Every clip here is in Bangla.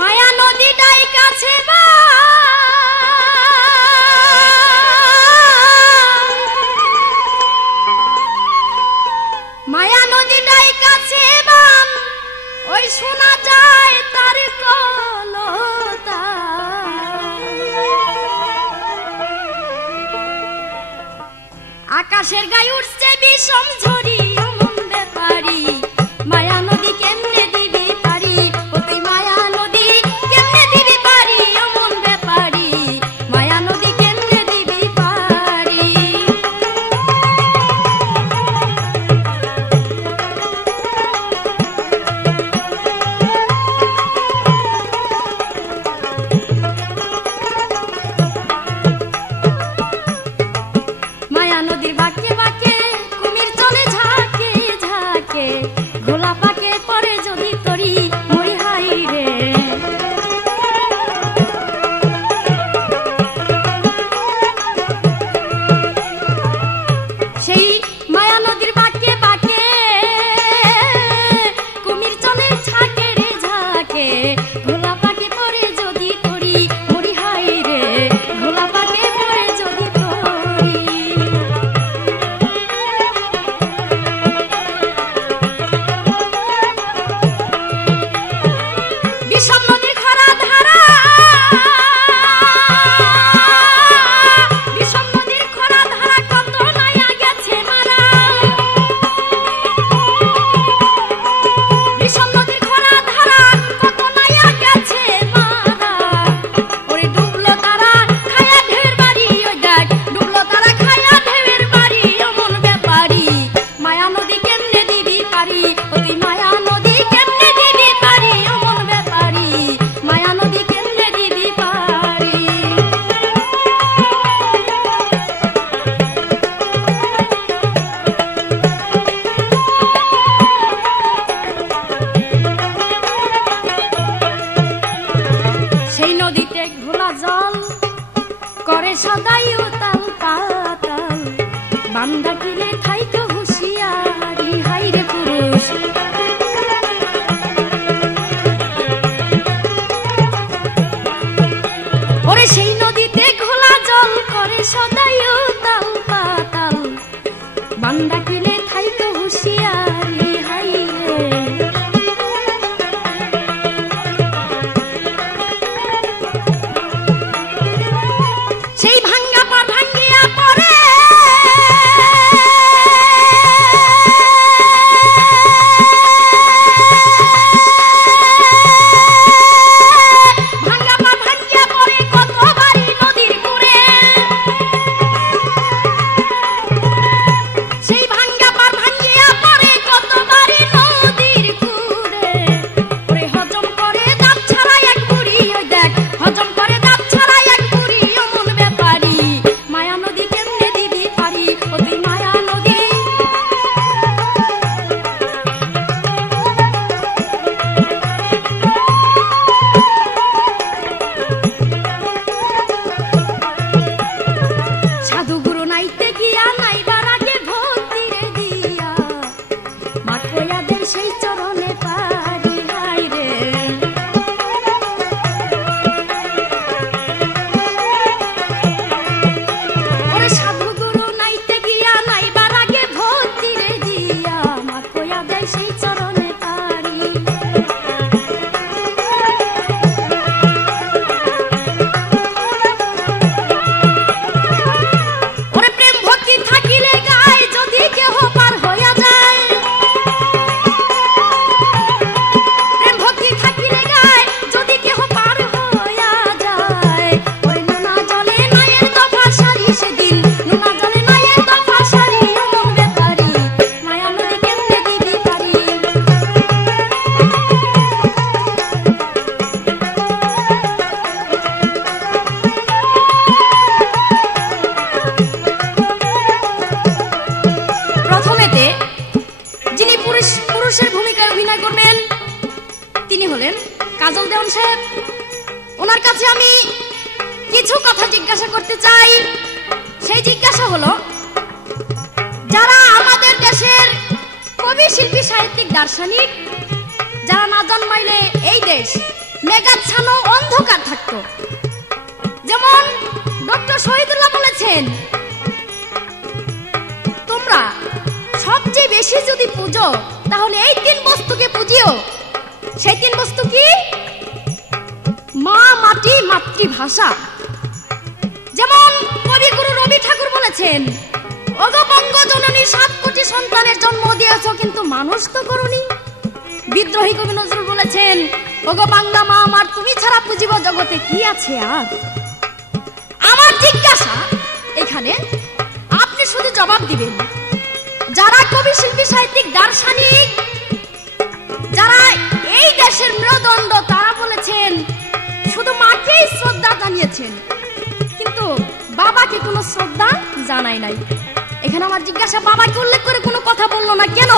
মায়া নদীটাই কাছে বা মায়া নদীটাই কাছে বান ওই শোনা যায় তার কলতা আকাশের গায়ে উঠছে বিষম ঝরি অমন ব্যাপারি মায়া নদী কেমনে দিবি পারি ও তুই মায়া নদী কেমনে দিবি পারি অমন ব্যাপারি মায়া নদী কেমনে দিবি পারি মায়া নদীর বাঁকে বাঁকে কুমির চলে ঝাঁকে ঝাঁকে ঘোলা পাকে পরে যদি তরি মরি হাই রে সেই মায়া নদীর বাঁকে বাঁকে কুমির চলে ঝাঁকে রে ঝাঁকে ঘোলা পাকে পরে যদি তরি মরি হাই রে ঘোলা পাকে পরে যদি তরি বিষম নদীর খরা ধারা বিষম নদীর খরা ধারা কত নাইয়া গেছে মারা বিষম নদীর খরা ধারা কত নাইয়া গেছে মারা ওরে ডুবলো তারা খায়া ঢের বাড়ি ওই দেখ ডুবলো তারা খায়া ঢের বাড়ি অমন ব্যাপারি মায়া নদী কেমনে দিবি পারি ও তুই মায়া নদী কেমনে দিবি পারি অমন ব্যাপারি মায়া নদী কেমনে দিবি পারি সেই নদীতে ঘোলা জল করে সদাই উতাল পাতাল বান্দা কিলে থাইতো হুঁশিয়ারি হাই রে পুরুষ ওরে সেই নদীতে ঘোলা জল করে সদাই উতাল পাতাল বান্দা কিলে থাইতো হুঁশিয়ারি হাই রে সেই ভাঙ্গা পার ভাঙ্গিয়া পড়ে ভাঙ্গা পার ভাঙ্গিয়া পড়ে কত বাড়ি নদীর কুড়ে সেই ভাঙ্গা পার ভাঙ্গিয়া পড়ে কত বাড়ি নদীর কুড়ে ওরে হজম করে দাঁত ছাড়া এক বুড়ি ওই দেখ হজম করে দাঁত ছাড়া এক বুড়ি অমন ব্যাপারি মায়া নদী কেমনে দিবি পারি ও তুই মায়া নদী সাধু গুরু নাইতে গিয়া নাইবার আগে ভক্তি রে দিয়া মাঠয়াদের সেই চরণে পারি হাই রে ওরে সাধু গুরু নাইতে গিয়া নাইবার আগে ভক্তি রে দিয়া মাঠয়াদের সেই চরণে পারি ওরে প্রেম ভক্তি থাকিলে গায় যদি কেহ পার হইয়া যায় প্রেম ভক্তি থাকিলে গায় যদি কেহ পার হইয়া যায় ওরে নোনা জলে নায়ের দফা সারি সেদিন নোনা জলে নায়ের দফা সারি অমন ব্যাপারি মায়া নদী কেমনে দিবি পারি প্রথমেতে যিনি পুরুষের ভূমিকায় অভিনয় করবেন তিনি হলেন কাজল দেওয়ান সাহেব। ওনার কাছে আমি কিছু কথা জিজ্ঞাসা করতে চাই। সেই জিজ্ঞাসা হলো, যারা আমাদের দেশের কবি কবি শিল্পী সাহিত্যিক দার্শনিক যারা না জন্মাইলে এই দেশ মেঘাচ্ছন্ন অন্ধকার থাকতো। যেমন ডক্টর শহীদুল্লাহ বলেছেন, তোমরা সবচেয়ে বেশি যদি পুজো তাহলে এই তিন বস্তুকে পুজিও। সেই তিন বস্তু কি? মা, মাটি, মাতৃভাষা। যেমন কবিগুরু রবি ঠাকুর বলেছেন, ওগো বঙ্গজননী 7 কোটি সন্তানের জন্ম দিয়েছ কিন্তু মানুষ তো করুনি। বিদ্রোহী কবি নজরুল বলেছেন, ওগো বাংলা মা আমার, তুমি ছাড়া পুজিব জগতে কি আছে আর। আমার জিজ্ঞাসা এখানে, আপনি শুধু জবাব দিবেন। যারা কবি শিল্পী সাহিত্যিক দার্শনিক যারা এই দেশের মেরুদণ্ড, তারা বলেছেন শুধু মাকেই শ্রদ্ধা জানিয়েছেন কিন্তু বাবাকে কোনো শ্রদ্ধা জানাই নাই। এখানে আমার জিজ্ঞাসা, বাবাকে উল্লেখ করে কোনো কথা বললো না কেন?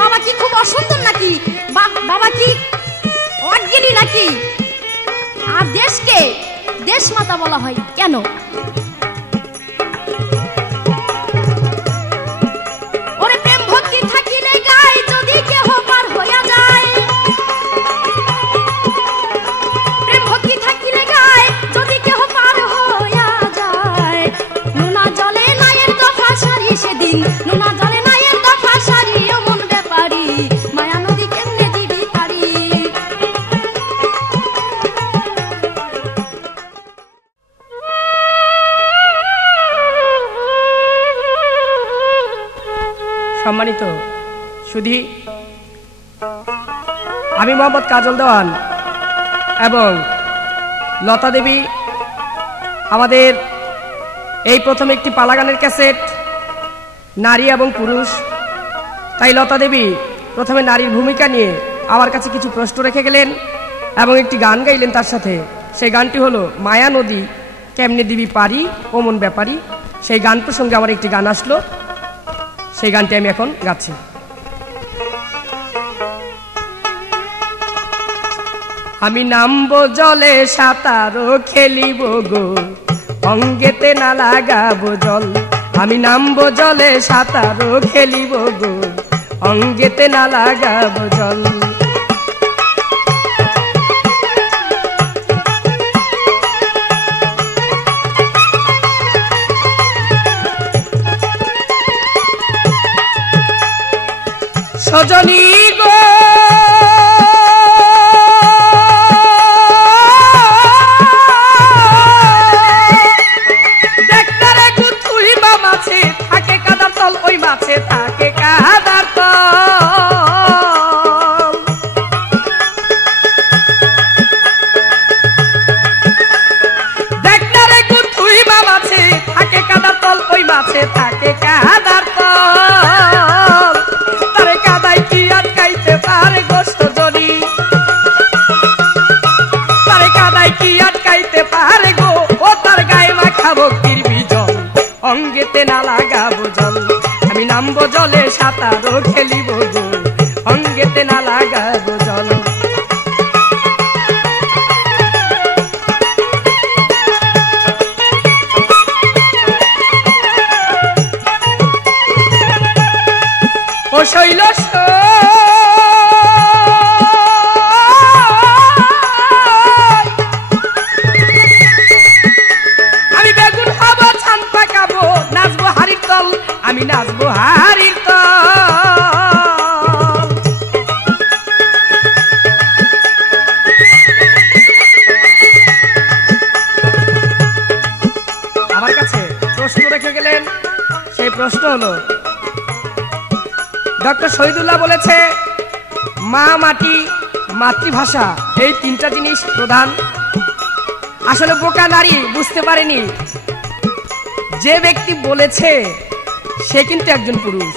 বাবা কি খুব অসুন্দর নাকি? বাবা কি অজ্ঞানী নাকি? আর দেশকে দেশমাতা বলা হয় কেন? ওরে প্রেম ভক্তি থাকিলে গায় যদি কেহ পার হইয়া যায়, প্রেম ভক্তি থাকিলে গায় যদি কেহ পার হইয়া যায়, নুনা জলে নায়ের দফা সারি সেদিন, নুনা জলে নায়ের দফা সারি অমন ব্যাপারী মায়া নদী কেমনে দিবি পারি। সম্মানিত সুধী, আমি মোহাম্মদ কাজল দেওয়ান এবং লতা দেবী আমাদের এই প্রথম একটি পালাগানের ক্যাসেট নারী এবং পুরুষ। তাই লতা দেবী প্রথমে নারীর ভূমিকা নিয়ে আমার কাছে কিছু প্রশ্ন রেখে গেলেন এবং একটি গান গাইলেন তার সাথে। সেই গানটি হলো মায়া নদী কেমনে দিবি পারি ওমন ব্যাপারী। সেই গান প্রসঙ্গে আমার একটি গান আসলো, সেই গানটি আমি এখন গাচ্ছি। আমি নামবো জলে সাঁতারও খেলিব গো, অঙ্গেতে না লাগাবো জল। আমি নামবো জলে সাঁতারও খেলিব গো, অঙ্গেতে না লাগাবো জল। সজনী গো দেখতে রে গুথুই বা মাছে থাকে কাদার তল, ওই মাছে থাকে কাদার তল। দেখতে রে গুথুই বা মাছে থাকে কাদার তল, ওই মাছে থাকে কাদার তল। কাদাই কি আটকাইতে পারে গো সজনী, তারে কাদাই কি আটকাইতে পারে গো, ও তার গায়ে মাখাবো কিরবি জল, অঙ্গেতে না লাগাবো জল। আমি নামবো জলে সাঁতারও খেলিব গো, অঙ্গেতে না লাগাবো জল। ও শৈল আমি বেগুন হব ছান পাকাবো, নাচবো হাড়ির তল, আমি নাচবো হাড়ির তল। আমার কাছে প্রশ্ন রেখে গেলেন, সেই প্রশ্ন হলো, ডক্টর শহীদুল্লাহ বলেছে মা, মাটি, মাতৃভাষা এই তিনটা জিনিস প্রধান। আসলে বোকা নারী বুঝতে পারেনি যে ব্যক্তি বলেছে সে কিন্তু একজন পুরুষ।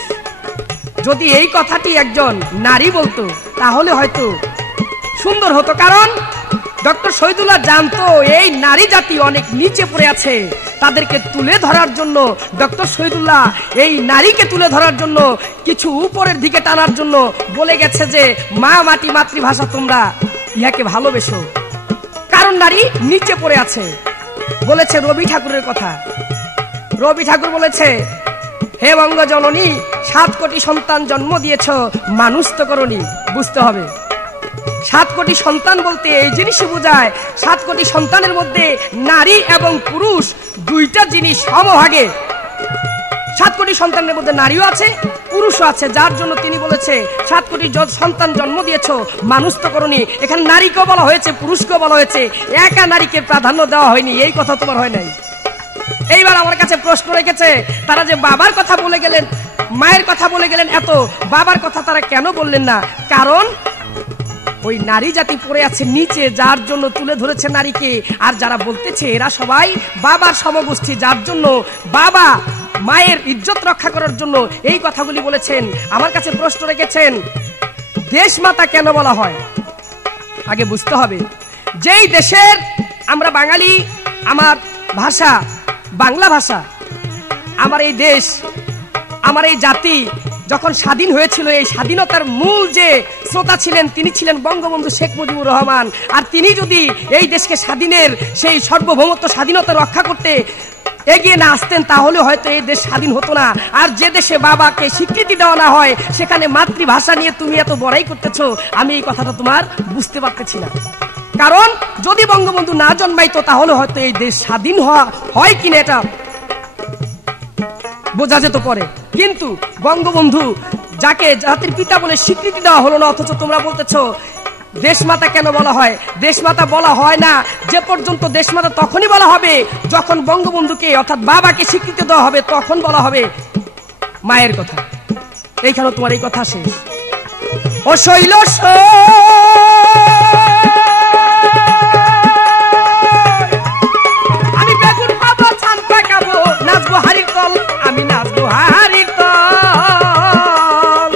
যদি এই কথাটি একজন নারী বলতো তাহলে হয়তো সুন্দর হতো, কারণ ডক্টর শহীদুল্লাহ জানতো এই নারী জাতি অনেক নিচে পড়ে আছে। তাদেরকে তুলে ধরার জন্য ডক্টর শহীদুল্লাহ এই নারীকে তুলে ধরার জন্য, কিছু উপরের দিকে টানার জন্য বলে গেছে যে মা, মাটি, মাতৃভাষা তোমরা ইহাকে ভালোবেসো, কারণ নারী নিচে পড়ে আছে। বলেছে রবি ঠাকুরের কথা। রবি ঠাকুর বলেছে হে বঙ্গ জননী, 7 কোটি সন্তান জন্ম দিয়েছ, মানুষ তো করনি। বুঝতে হবে 7 কোটি সন্তান বলতে এই জিনিসই বোঝায় 7 কোটি সন্তানের মধ্যে নারী এবং পুরুষ দুইটা জিনিস সমভাগে। 7 কোটি সন্তানের মধ্যে নারীও আছে, পুরুষও আছে, যার জন্য তিনি বলেছে 7 কোটি সন্তান জন্ম দিয়েছ, মানুষ তো করনি। এখানে নারীকেও বলা হয়েছে, পুরুষকেও বলা হয়েছে, একা নারীকে প্রাধান্য দেওয়া হয়নি, এই কথা তোমার হয় নাই। এইবার আমার কাছে প্রশ্ন রেখেছে, তারা যে বাবার কথা বলে গেলেন, মায়ের কথা বলে গেলেন, এত বাবার কথা তারা কেন বললেন না? কারণ ওই নারী জাতি পড়ে আছে নিচে, যার জন্য তুলে ধরেছে নারীকে। আর যারা বলতেছে এরা সবাই বাবার সমগোষ্ঠী, যার জন্য বাবা মায়ের ইজ্জত রক্ষা করার জন্য এই কথাগুলি বলেছেন। আমার কাছে প্রশ্ন রেখেছেন, দেশ মাতা কেন বলা হয়? আগে বুঝতে হবে, যেই দেশের আমরা বাঙালি, আমার ভাষা বাংলা ভাষা, আমার এই দেশ, আমার এই জাতি যখন স্বাধীন হয়েছিল, এই স্বাধীনতার মূল যে শ্রোতা ছিলেন তিনি ছিলেন বঙ্গবন্ধু শেখ মুজিবুর রহমান। আর তিনি যদি এই দেশকে স্বাধীনের সেই সার্বভৌমত্ব স্বাধীনতা রক্ষা করতে এগিয়ে না আসতেন, তাহলে হয়তো এই দেশ স্বাধীন হতো না। আর যে দেশে বাবাকে স্বীকৃতি দেওয়া না হয়, সেখানে মাতৃভাষা নিয়ে তুমি এত বড়াই করতেছো, আমি এই কথাটা তোমার বুঝতে পারতেছি না। কারণ যদি বঙ্গবন্ধু না জন্মাইতো, তাহলে হয়তো এই দেশ স্বাধীন হয় কিনা এটা বোঝা যেত পরে। কিন্তু বঙ্গবন্ধু যাকে জাতির পিতা বলে স্বীকৃতি দেওয়া হলো না, অথচ তোমরা বলতেছো দেশমাতা কেন বলা হয়? দেশমাতা বলা হয় না যে পর্যন্ত, দেশমাতা তখনই বলা হবে যখন বঙ্গবন্ধুকে অর্থাৎ বাবাকে স্বীকৃতি দেওয়া হবে, তখন বলা হবে মায়ের কথা। এইখানে তোমার এই কথা শেষ। ও শৈল আমি বেগুন পাবো, ছান পাকাবো, নাচবো হাড়ির তল, আমি নাচবো হাড়ির তল।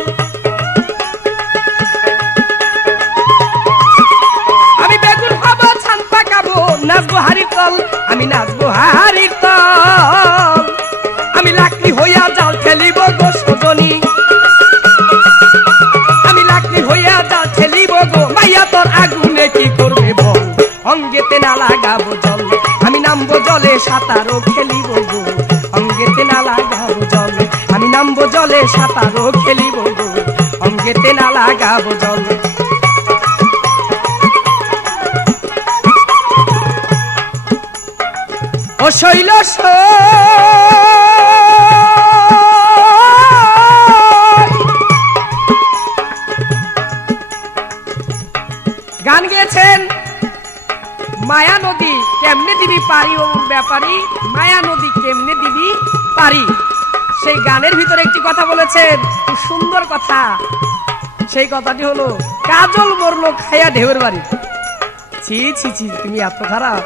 আমি বেগুন পাবো, ছান পাকাবো, নাচবো হাড়ির তল, আমি নাচবো হাড়ির তল। আমি লাকড়ি হইয়া জাল ঠেলিব গো সজনী, আমি লাকড়ি হইয়া জাল ঠেলিব গো, মাইয়া তোর আগুনে কি করবে বল, অঙ্গেতে না লাগাবো জল, আমি নামবো জলে সাঁতারও খেলিব গো, অঙ্গেতে না লাগাবো জল, আমি নামবো জলে সাঁতারও খেলিব গো, অঙ্গেতে না লাগাবো জল। ও শৈল গান গেয়েছেন, মায়া নদী কেমনে দিবি পারি, ও ব্যাপারী মায়া নদী কেমনে দিবি পারি। সেই গানের ভিতরে একটি কথা বলেছেন, খুব সুন্দর কথা। সেই কথাটি হলো, কাজল মরলো খায়া ঢেউয়ের বাড়ি। ছি ছি ছি, তুমি এত খারাপ।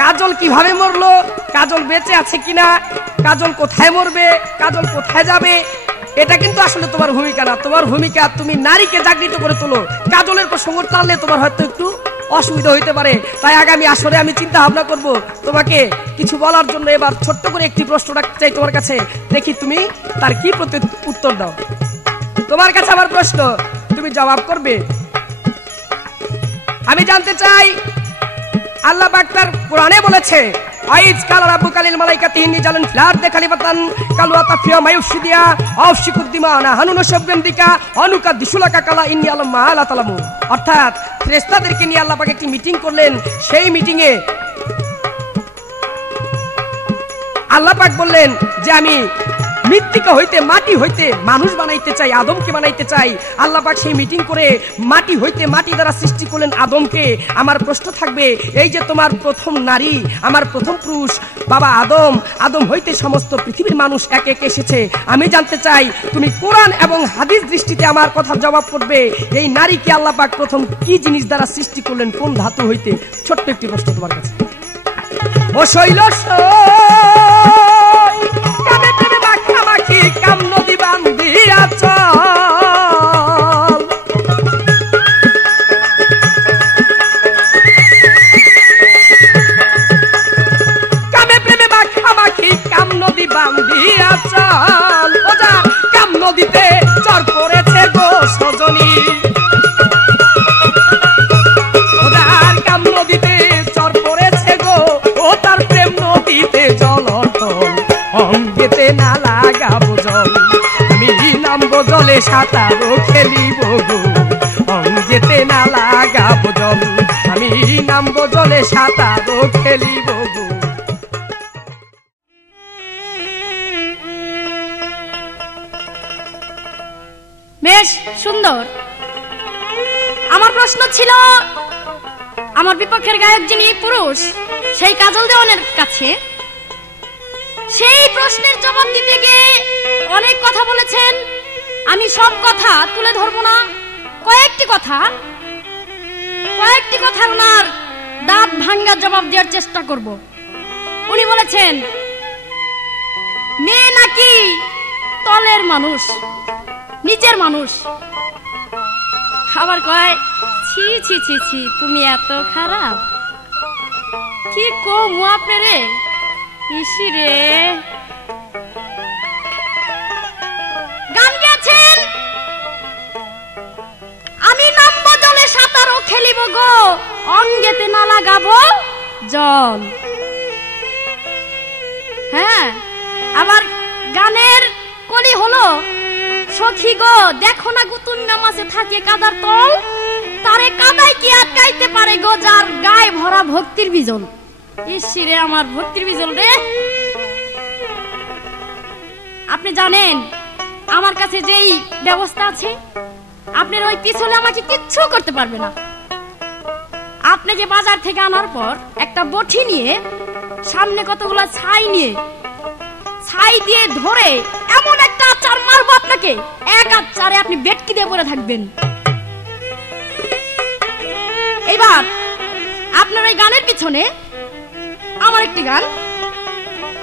কাজল কিভাবে মরলো, কাজল বেঁচে আছে কিনা, কাজল কোথায় মরবে, কাজল কোথায় যাবে, এটা কিন্তু আসলে তোমার ভূমিকা না। তোমার ভূমিকা তুমি নারীকে জাগৃত করে তোলো। কাজলের প্রসঙ্গ টানলে তোমার হয়তো একটু অসুবিধা হইতে পারে, তাই আগামী আসরে আমি চিন্তা ভাবনা করব তোমাকে কিছু বলার জন্য। এবার ছোট্ট করে একটি প্রশ্ন রাখতে চাই তোমার কাছে, দেখি তুমি তার কি উত্তর দাও। তোমার কাছে আমার প্রশ্ন, তুমি জবাব করবে। আমি জানতে চাই, আল্লাহ পাক তার কোরআনে বলেছে, আইজ কালা রাব্বুকালিল মালাইকাতি ইন্নী জালুন ফিল আরদি খলিফাতান কালু আতাফিয়া মায়ুফসিদিয়া আফশিকুদ্দিমানা হানুন শাববিমদিকা অনুকাদিসুলাকা কালা ইন্নী আলাম মা লা তালামুন। অর্থাৎ ফেরেশতাদেরকে নিয়ে আল্লাহ পাক একটি মিটিং করলেন। সেই মিটিং এ আল্লাহ পাক বললেন যে আমি মৃত্তিকা হইতে, মাটি হইতে মানুষ বানাইতে চাই, আদমকে বানাইতে চাই। আল্লাহ পাক সেই মিটিং করে মাটি হইতে, মাটি দ্বারা সৃষ্টি করলেন আদমকে। আমার প্রশ্ন থাকবে, এই যে তোমার প্রথম নারী, আমার প্রথম পুরুষ বাবা আদম, আদম হইতে সমস্ত পৃথিবীর মানুষ একে একে এসেছে। আমি জানতে চাই তুমি কোরআন এবং হাদিস দৃষ্টিতে আমার কথার জবাব করবে, এই নারীকে আল্লাহ পাক প্রথম কি জিনিস দ্বারা সৃষ্টি করলেন, কোন ধাতু হইতে? ছোট্ট একটি প্রশ্ন তোমার কাছে। ও শৈল কাম নদী বান্ধিয়া চল, কামে প্রেমে মাখামাখি কাম নদী বান্ধিয়া চল। ওজা কাম নদীতে চর পড়েছে গো সজনী, ওজার কাম নদীতে চর পড়েছে গো, ও তার প্রেম নদীতে জল অটল। জলে সাঁতারও খেলিব গো, অঙ্গেতে না লাগাবো জল, আমি নামবো জলে সাঁতারও খেলিব গো। বেশ সুন্দর। আমার প্রশ্ন ছিল আমার বিপক্ষের গায়ক যিনি পুরুষ সেই কাজল দেওয়ানের কাছে, সেই প্রশ্নের জবাব দিতে গিয়ে অনেক কথা বলেছেন। আমি সব কথা তুলে ধরবো না, কয়েকটি কথা ওনার দাঁত ভাঙ্গা জবাব দেওয়ার চেষ্টা করব। উনি বলেছেন মেয়ে নাকি তলের মানুষ, নিচের মানুষ। আবার কয় ছি ছি ছি ছি তুমি এত খারাপ, কি কমু আপনারে ইসি রে। গান গেছেন আমি নামবো জলে সাঁতারও খেলিব গো, অঙ্গেতে না লাগাবো জল। হ্যাঁ, আবার গানের কলি হলো সখী গো দেখো না গুতুন নামাজে থাকে কাদার তল, তারে কাদায় কি আটকাইতে পারে গো যার গায়ে ভরা ভক্তির বিজল। ইসিরে আমার ভক্তির বিজল রে। আপনি জানেন আমার কাছে যেই ব্যবস্থা আছে, আপনার ওই পিছলে আমাকে কিচ্ছু করতে পারবে না। আপনাকে বাজার থেকে আনার পর একটা বঠি নিয়ে সামনে কতগুলো ছাই নিয়ে ছাই দিয়ে ধরে এমন একটা আচার মারবো আপনাকে, এক আচারে আপনি বেটকি দিয়ে পড়ে থাকবেন। এবার আপনার ওই গানের পিছনে আমার একটি গান,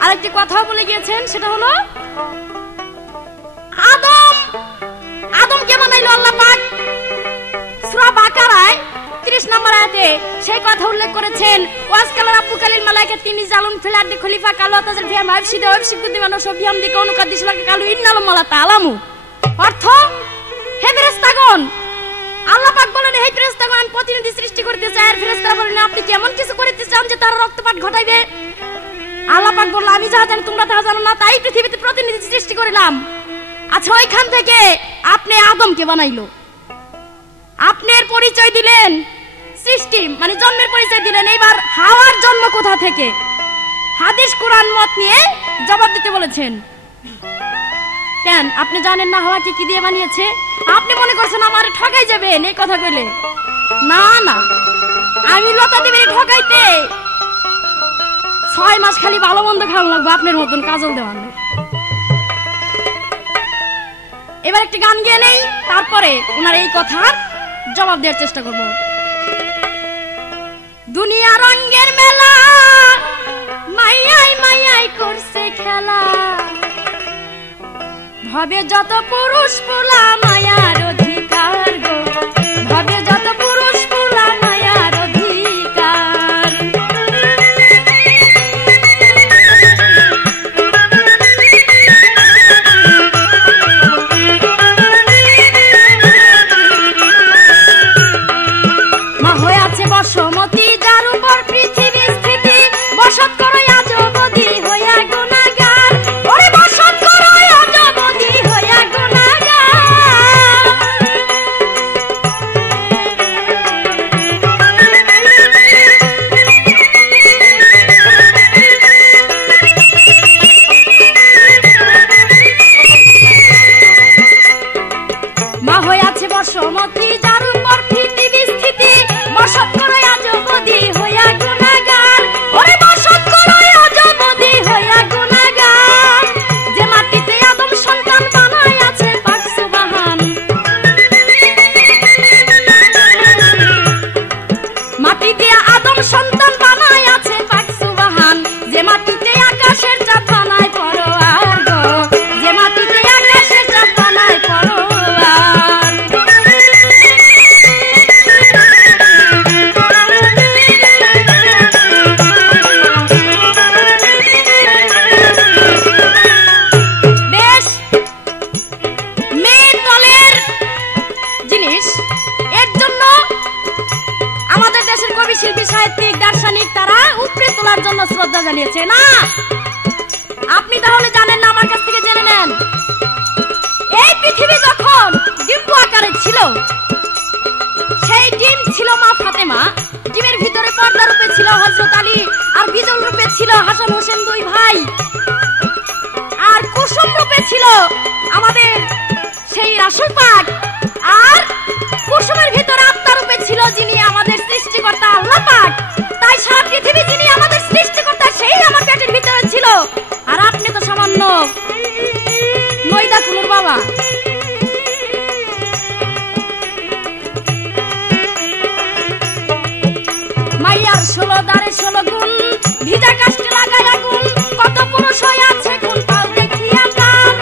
আরেকটি কথা বলে গিয়েছেন, সেটা হলো আদমকে বানাইলো আল্লাহ পাক। সূরা বাকারায় 30 নম্বর আয়াতে সেই কথা উল্লেখ করেছেন, ওয়াসকাল রাব্বুকাল মালাইকা তিনি জালুন ফিল আরদি খলিফা কালো তাজাল ফিহা মাফসিদা ওয়াফসিকুদ্দি মানস বিহামদি কাউনুকাদিসলাকে কালু ইন্নাল মালা তাআলামু। অর্থ, হে ফেরেশতাগণ, আল্লাহ পাক বলেন হে ফেরেশতাগণ আমি প্রতিনিধি সৃষ্টি করতে চাই। আর ফেরেশতারা বলেন আপনি কি এমন কিছু করতে চান যে তার রক্তপাত ঘটাইবে? আল্লাহ পাক বলল আমি যা জানি তোমরা তা জানো না, তাই পৃথিবীতে প্রতিনিধি সৃষ্টি করলাম। আচ্ছা, ওইখান থেকে আপনি আদমকে বানাইলো, আপনার পরিচয় দিলেন সৃষ্টি মানে জন্মের পরিচয় দিলেন। এইবার হাওয়ার জন্ম কোথা থেকে? হাদিস কোরআন মত নিয়ে জবাব দিতে বলেছেন। কেন আপনি জানেন না হাওয়াকে কি দিয়ে বানিয়েছে? আপনি মনে করছেন আমার ঠকাই যাবেন এই কথা কইলে? না না, আমি লতা দেবের ঠকাইতে 6 মাস খালি ভালো মন্দ খাওয়া লাগবে আপনার মতন কাজল দেওয়ানো। এবার একটি গান গিয়ে নেই, তারপরে ওনার এই কথার জবাব দেওয়ার চেষ্টা করব। দুনিয়া রঙের মেলা, মাইয়াই মাইয়াই করছে খেলা, ভাবে যত পুরুষ পোলা মায়ার অধিকার গো, ভাবে যত পুরুষ পোলা মায়ার অধিকার। মা হয়ে আছে বসমতি যার উপর পৃথিবী স্থিতি, বসত করো আজ অবধি হইয়া গুনাহগার, ওরে বসত করো আজ অবধি হইয়া গুনাহগার। মা হয়ে আছে বসমতি যার উপর পৃথিবী স্থিতি, বসত করো আজ অবধি হইয়া গুনাহগার, ওরে বসত করো আজ অবধি হইয়া গুনাহগার। যে মাটিতে আদম সন্তান বানাই আছে পাক সুবহান, মাটি দিয়ে আদম সন্তান বানাই আছে পাক সুবহান, যে মাটিতে আকাশের চাঁদ বানাই পরোয়ার গো, যে মাটিতে আকাশের চাঁদ বানাই পরোয়ার। বেশ, মেয়ে তলের জিনিস, এর জন্য আমাদের দেশের কবি শিল্পী সাহিত্যিক দার্শনিক তারা উপরে তোলার জন্য শ্রদ্ধা জানিয়েছে। না, আপনি তাহলে জানেন না, আমার কাছ থেকে জেনে নেন। এই পৃথিবী ছিল, সেই ডিম ছিল মা ফাতেমা। ডিমের ভিতরে পর্দা রূপে ছিল হযরত আলী, আর বিজল রূপে ছিল হাসান হোসেন দুই ভাই, আর কুসুম রূপে ছিল আমাদের সেই রাসূল পাক, আর কুসুমের ভিতরে আত্মা রূপে ছিল যিনি আমাদের সৃষ্টিকর্তা আল্লাহ পাক। তাই সারা পৃথিবী যিনি আমাদের সৃষ্টিকর্তা সেই আমার পেটের ভিতরে ছিল, আর আপনি তো সামান্য ময়দা কুলুর বাবা। মাইয়ার 16 দারে 16 গুণ, ভিজা কাষ্টে লাগায় আগুন, কত পুরুষ হয়ে আছে গুণ পাও দেখিয়া তার।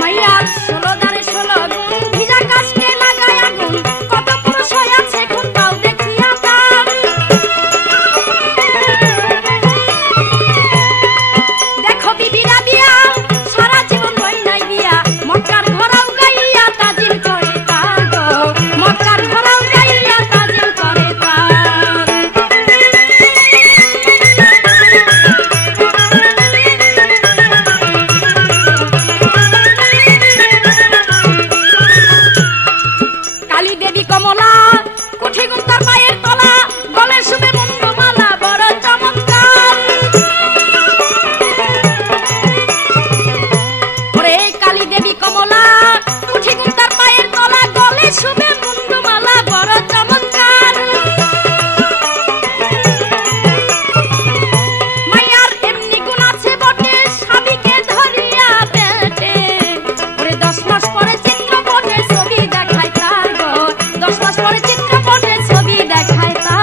মাইয়ার 16 দারে 16 গুণ, ভিজা কাষ্টে লাগায় আগুন, কত পুরুষ হয়ে আছে গুণ পাও দেখিয়া তার। দেখো বিবিরা বিয়া, সারা জীবন হয় নাই বিয়া, মক্কার ঘোরাও গাইয়া তাজিল করে তার গো, মক্কার ঘোরাও গাইয়া তাজিল করে তার। কালী দেবী কমলা, কুঠি গুন্তার পায়ের তলা, গলে শুভে মুন্ডমালা বড় চমৎকার। ওরে কালী দেবী কমলা, কুঠি গুন্তার পায়ের তলা, গলে শুভে মুন্ডমালা বড় চমৎকার। মাইয়ার এমনি গুণ আছে বটে, স্বামীকে ধরিয়া পেটে, ওরে 10 মাস পরে চিত্রপটে ছবি দেখায় তার গো, 10 মাস পরে চিত্রপটে ছবি দেখায় তার।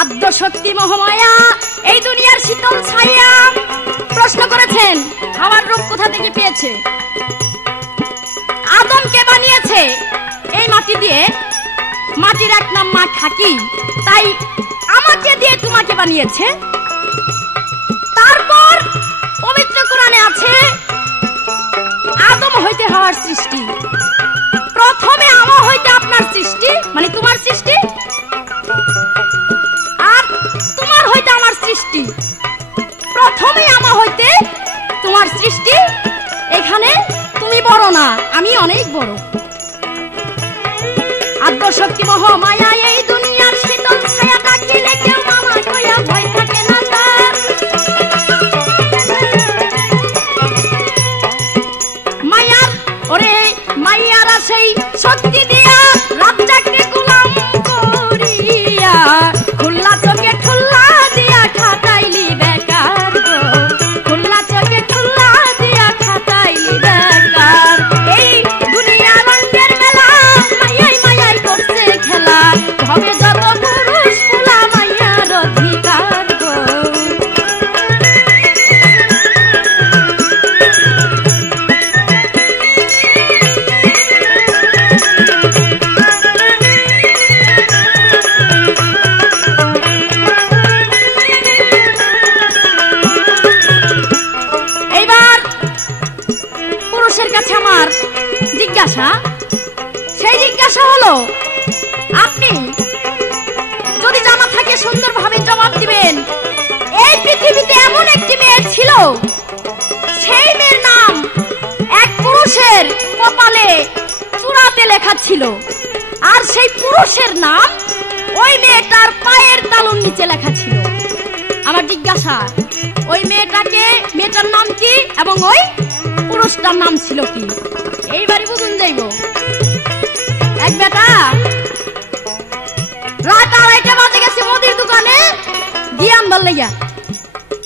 আদ্য শক্তি মহামায়া, এই দুনিয়ার শীতল ছায়া। প্রশ্ন করেছেন আমার রূপ কোথা থেকে পেয়েছে? আদমকে বানিয়েছে এই মাটি দিয়ে, মাটির এক নাম মা খাকি, তাই আমাকে দিয়ে তোমাকে বানিয়েছে। তারপর পবিত্র কোরআনে আছে আদম হইতে হওয়ার সৃষ্টি, প্রথমে আমা হইতে আপনার সৃষ্টি, মানে তোমার সৃষ্টি, আর তোমার হইতে আমার সৃষ্টি। প্রথমে আমা হইতে তোমার সৃষ্টি, এখানে তুমি বড় না, আমি অনেক বড়। আদ্য শক্তি মহামায়া, এই দুনিয়ার শীতল ছায়া, ডাকিলে কেউ মামা কইয়া ভয় থাকে না তার। মায়ার ওরে মাইয়ারা সেই শক্তি দিয়া, রাজ্জাককে গোলাম করিয়া, খুল্লা চোখে ঠুল্লা দিয়া খাটাইলি বেকার গো, খুল্লা চোখে ঠুল্লা দিয়া খাটাইলি বেকার। এই দুনিয়া রঙের মেলা, মাইয়াই মাইয়াই করছে খেলা, হবে যত পুরুষ ফুলা মাইয়ার অধিকার গো। এইবার পুরুষের কাছে আমার জিজ্ঞাসা, সেই জিজ্ঞাসা হলো, আপনি যদি জানা থাকে সুন্দরভাবে জবাব দিবেন। এই পৃথিবীতে এমন একটি মেয়ে ছিল, সেই মেয়ের নাম এক পুরুষের কপালে চূড়াতে লেখা ছিল, আর সেই পুরুষের নাম ওই মেয়েটার পায়ের তালুর নিচে লেখা ছিল। আমার জিজ্ঞাসা, ওই মেয়েটার নাম কি এবং ওই পুরুষটার নাম ছিল কি? এইবারই বুঝুন যাইব। এক বেটা রাত 2:30 বাজে গেছে মুদির দোকানে গিয়ে আনবার লেগা,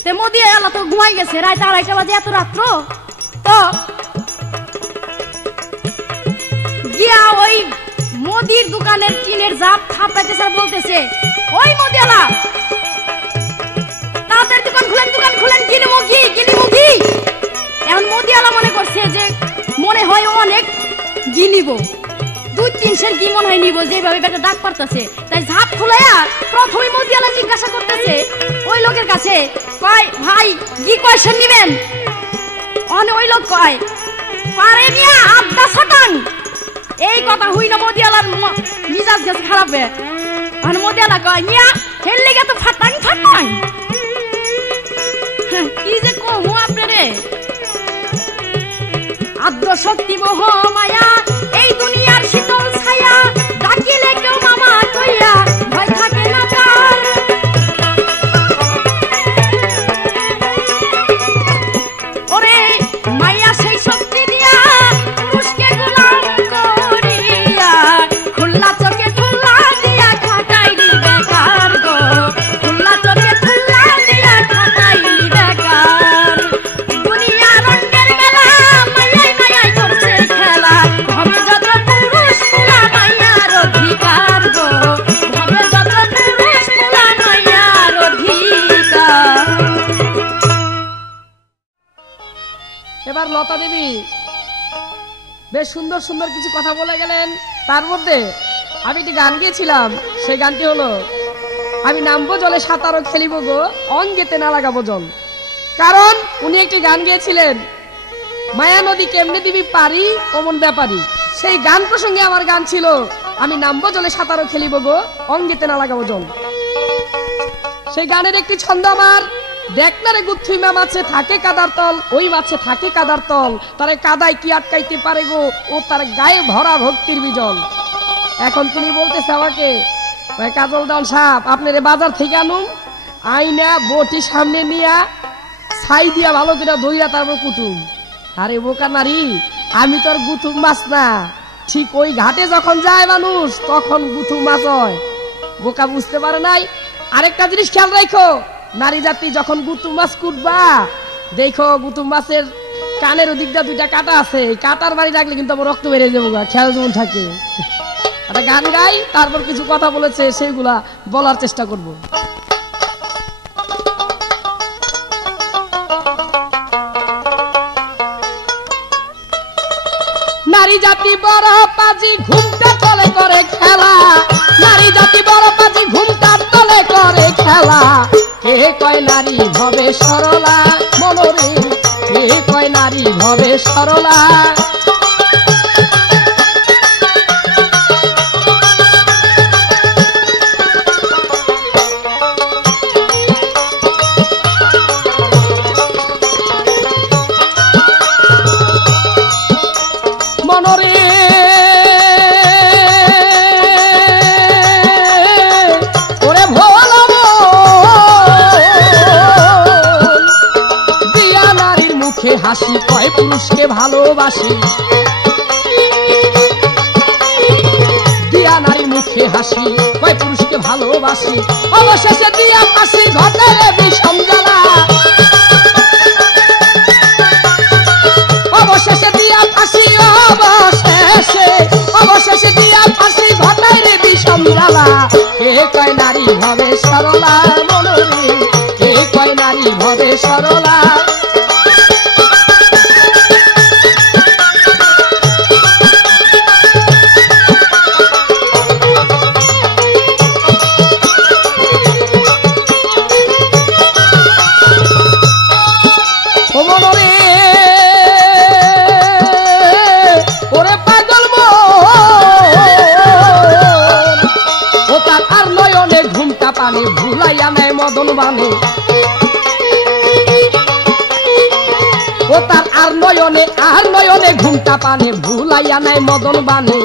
তে মুদি এলা তো ঘুমাই গেছে, রাত 2:30 বাজে, এত রাত্র তো গিয়া ওই মুদির দোকানের টিনের জাপ থাপাইতেছে আর বলতেছে, ওই মুদিওয়ালা তাড়াতাড়ি দোকান খুলেন, কিনে মুগি। এখন মুদিওয়ালা মনে করছে যে মনে হয় অনেক ঘি নিব, 2-3 সের ঘি মনে হয় নিব, যেভাবে বেটা ডাক পারতেছে। তাই ঝাপ খুলাইয়া প্রথমে মুদিওয়ালা জিজ্ঞাসা করতেছে ওই লোকের কাছে, কয় ভাই ঘি কয় সের নিবেন? ওই লোক কয়, পারে মিয়া 8 শতাং। এই কথা হই না মোদিয়ালার মিজাজ গেছে খারাপে আর মোদিয়ালা কয় নিয়া হেললে গে তো ফাটাং ফাটাং কি যে কমু আপনারে আদ্র শক্তি মোহ মায়া এই দুনিয়ার শীতল ছায়া ডাকিলে কেউ মামা কইয়া ভয় থাকে না তার ওরে মায়া সেই শক্তি দিয়া পুরুষকে গোলাম করিয়া খুল্লা চোখে খুল্লা দিয়া খাটাইলি বেকার গো খুল্লা চোখে খুল্লা দিয়া খাটাইলি বেকার দুনিয়া রঙের মেলা মায়াই মায়াই করছে খেলা হবে যত পুরুষ পুরা মায়ার অধিকার গো হবে যত পুরুষ পুরা মায়ার অধিকার। এবার লতা দেবী বেশ সুন্দর সুন্দর কিছু কথা বলে গেলেন। তার মধ্যে আমি একটি গান গিয়েছিলাম, সেই গানটি হলো আমি নামবো জলে সাঁতারও খেলিব গো অঙ্গেতে না লাগাবো জল। কারণ উনি একটি গান গিয়েছিলেন মায়া নদী কেমনে দিবি পারি অমন ব্যাপারী, সেই গান প্রসঙ্গে আমার গান ছিল আমি নামবো জলে সাঁতারও খেলিব গো অঙ্গেতে না লাগাবো জল। সেই গানের একটি ছন্দ আমার দেখ না রে গুথুই মা মাছে থাকে কাদার তল, ওই মাছে থাকে কাদার তল, তারে কাদায় কি আটকাইতে পারে গো ও তার গায়ে ভরা ভক্তির বিজল। এখন তিনি বলতেছে আমাকে কাজল দল সাপ আপনার বাজার থেকে আনুন আইনা বটি সামনে নিয়া ছাই দিয়া ভালো করে দইরা তারপর কুটুম। আরে বোকা নারী আমি তো আর গুথুম মাছ না, ঠিক ওই ঘাটে যখন যায় মানুষ তখন গুথুম মাছ হয়, বোকা বুঝতে পারে নাই। আরেকটা জিনিস খেয়াল রাখো, নারী জাতি যখন গুতুম মাছ কুটবা দেখো গুতুম মাছের কানের ওদিকটা দুইটা কাটা আছে, এই কাটার বাড়ি রাখলে কিন্তু আমার রক্ত বেরিয়ে যাবো, খেয়াল যেমন থাকে। একটা গান গাই তারপর কিছু কথা বলেছে সেইগুলা বলার চেষ্টা করব। নারী জাতি বড় পাজি ঘুমটা তলে করে খেলা, নারী জাতি বড় পাজি ঘুমটা তলে করে খেলা, কে কয় নারী হবে সরলা মনরে, কে কয় নারী হবে সরলা। মনরে ওরে ভোলা দিয়া নারীর মুখে হাসি কয় পুরুষকে ভালোবাসি, দিয়া নারীর মুখে হাসি কয় পুরুষকে ভালোবাসি, অবশেষে দিয়া ফাঁসি ঘটে রে বিষম জ্বালা, অবশেষে দিয়া ফাঁসি অবশেষে দিয়া ফাঁসি ঘটাই রে বিষম জ্বালা, কে কয় নারী হবে সরলা মনরে, কে কয় নারী হবে সরলা। ভুলাইয়া নেয় মদন বানে, ও তার আর নয়নে ঘুমটা পানে ভুলাইয়া নেয় মদন বানে,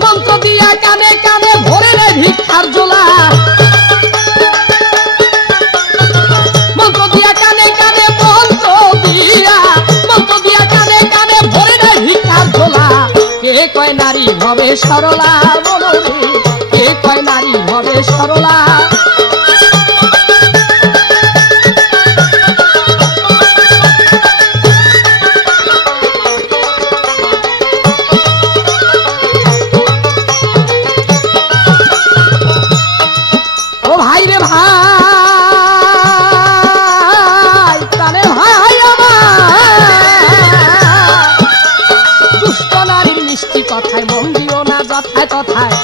মন্ত্র দিয়া কানে কানে ভরে রে ভিক্ষার জোলা, মন্ত্র দিয়া কানে কানে মন্ত্র দিয়া কানে কানে ভরে রে ভিক্ষার জোলা, কে কয় নারী হবে সরলা মনরে, কে কয় নারী হবে সরলা। ও ভাই রে ভাই তারে ভাই আমার দুষ্ট নারীর মিষ্টি কথায় মন দিও না যথায় তথায়,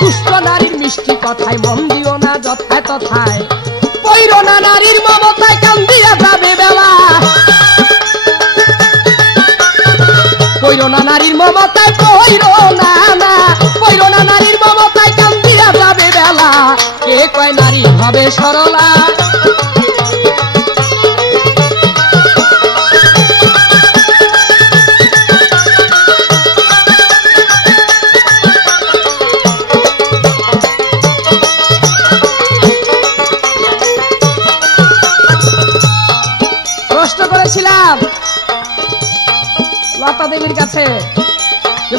দুষ্ট নারীর মিষ্টি কথায় মন দিও না যথায় তথায়, পৈর না নারীর মমতায় কান্দিয়া যাবে বেলা, পইরো না নারীর মমতায়, পইরো না না, পইরো না নারীর মমতায়, কান্দিয়া যাবে বেলা, কে কয় নারী হবে সরলা। প্রশ্ন করেছিলাম লতা দেবীর কাছে,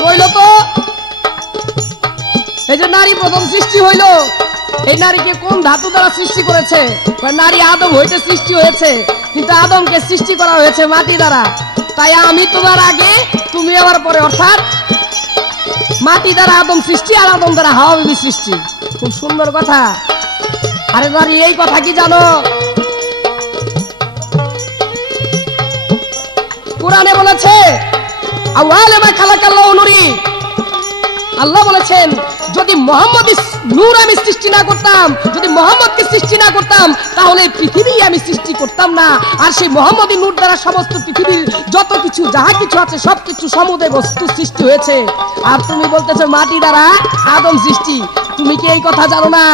বইল তো এই যে নারী প্রথম সৃষ্টি হইল, এই নারীকে কোন ধাতু দ্বারা সৃষ্টি করেছে? নারী আদম হইতে সৃষ্টি হয়েছে, কিন্তু আদমকে সৃষ্টি করা হয়েছে মাটি দ্বারা। তাই আমি তোমার আগে, তুমি আমার পরে, অর্থাৎ মাটি দ্বারা আদম সৃষ্টি আর আদম দ্বারা হাওয়া বিবি সৃষ্টি। খুব সুন্দর কথা। আরে নারী এই কথা কি জানো? কোরআনে বলেছে আউয়ালে মা খালাকাল্লাহু নূরি, আল্লাহ বলেছেন যদি মোহাম্মদ নূর আমি সৃষ্টি না করতাম, যদি মোহাম্মদকে সৃষ্টি না করতাম, তাহলে পৃথিবী আমি সৃষ্টি করতাম না। আর সেই মোহাম্মদী নূর দ্বারা সমস্ত পৃথিবীর যত কিছু যাহা কিছু আছে সবকিছু সমুদয় বস্তু সৃষ্টি হয়েছে। আর তুমি বলতেছো মাটি দ্বারা আদম সৃষ্টি। তুমি কি এই কথা জানো না?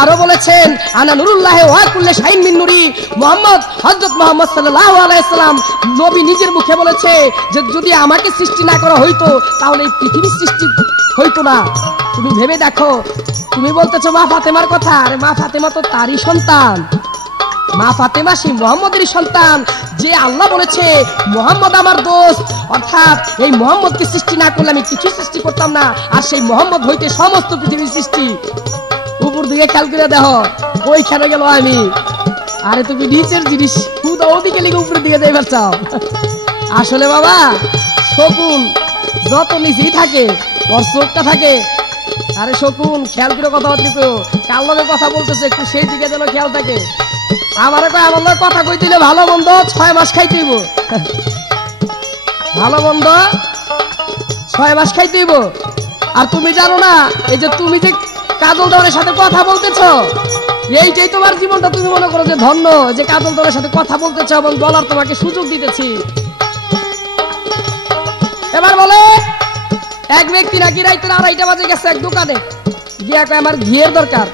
আরো বলেছেন আনা নুরুল্লাহ ওয়া কুল্লি শাইইন মিন নূরি, মুহাম্মদ হযরত মুহাম্মদ সাল্লাল্লাহু আলাইহি সাল্লাম নবী নিজের মুখে বলেছে যে যদি আমাকে সৃষ্টি না করা হইতো তাহলে এই পৃথিবীর সৃষ্টি হইতো না। তুমি ভেবে দেখো, তুমি বলতেছো মা ফাতেমার কথা, আরে মা ফাতেমা তো তারই সন্তান। মা ফাতেমা সেই মুহাম্মদেরই সন্তান, যে আল্লাহ বলেছে মুহাম্মদ আমার দোস্ত, অর্থাৎ এই মুহাম্মদকে সৃষ্টি না করলে আমি কিছু সৃষ্টি করতাম না। আর সেই মুহাম্মদ হইতে সমস্ত পৃথিবীর সৃষ্টি। উপর দিকে খেয়াল করে দেখো ওইখানে গেল আমি। আরে তুমি নিচের জিনিস খুদা ওদিকে লিখে উপরের দিকে যাইবার চাও। আসলে বাবা শকুন যত নিচেই থাকে ওর চোখটা থাকে। আরে শকুন খেয়াল করে কথাবার্তা কইও, কার লগে কথা বলতেছে একটু সেই দিকে যেন খেয়াল থাকে। আমারে কয় আমার লগে কথা কই দিলে ভালো মন্দ 6 মাস খাইতে হইব, ভালো মন্দ 6 মাস খাইতে হইব। আর তুমি জানো না এই যে তুমি যে কাজল দেওয়ার সাথে কথা বলতেছ, এইটাই তোমার জীবনটা তুমি মনে করো যে ধন্য, যে কাজল দেওয়ার সাথে কথা বলতেছ এবং বলার তোমাকে সুযোগ দিতেছি। এবার বলে এক ব্যক্তি নাকি রাইতে 2:30 বাজে গেছে এক দোকানে গিয়া কয় আমার ঘিয়ের দরকার।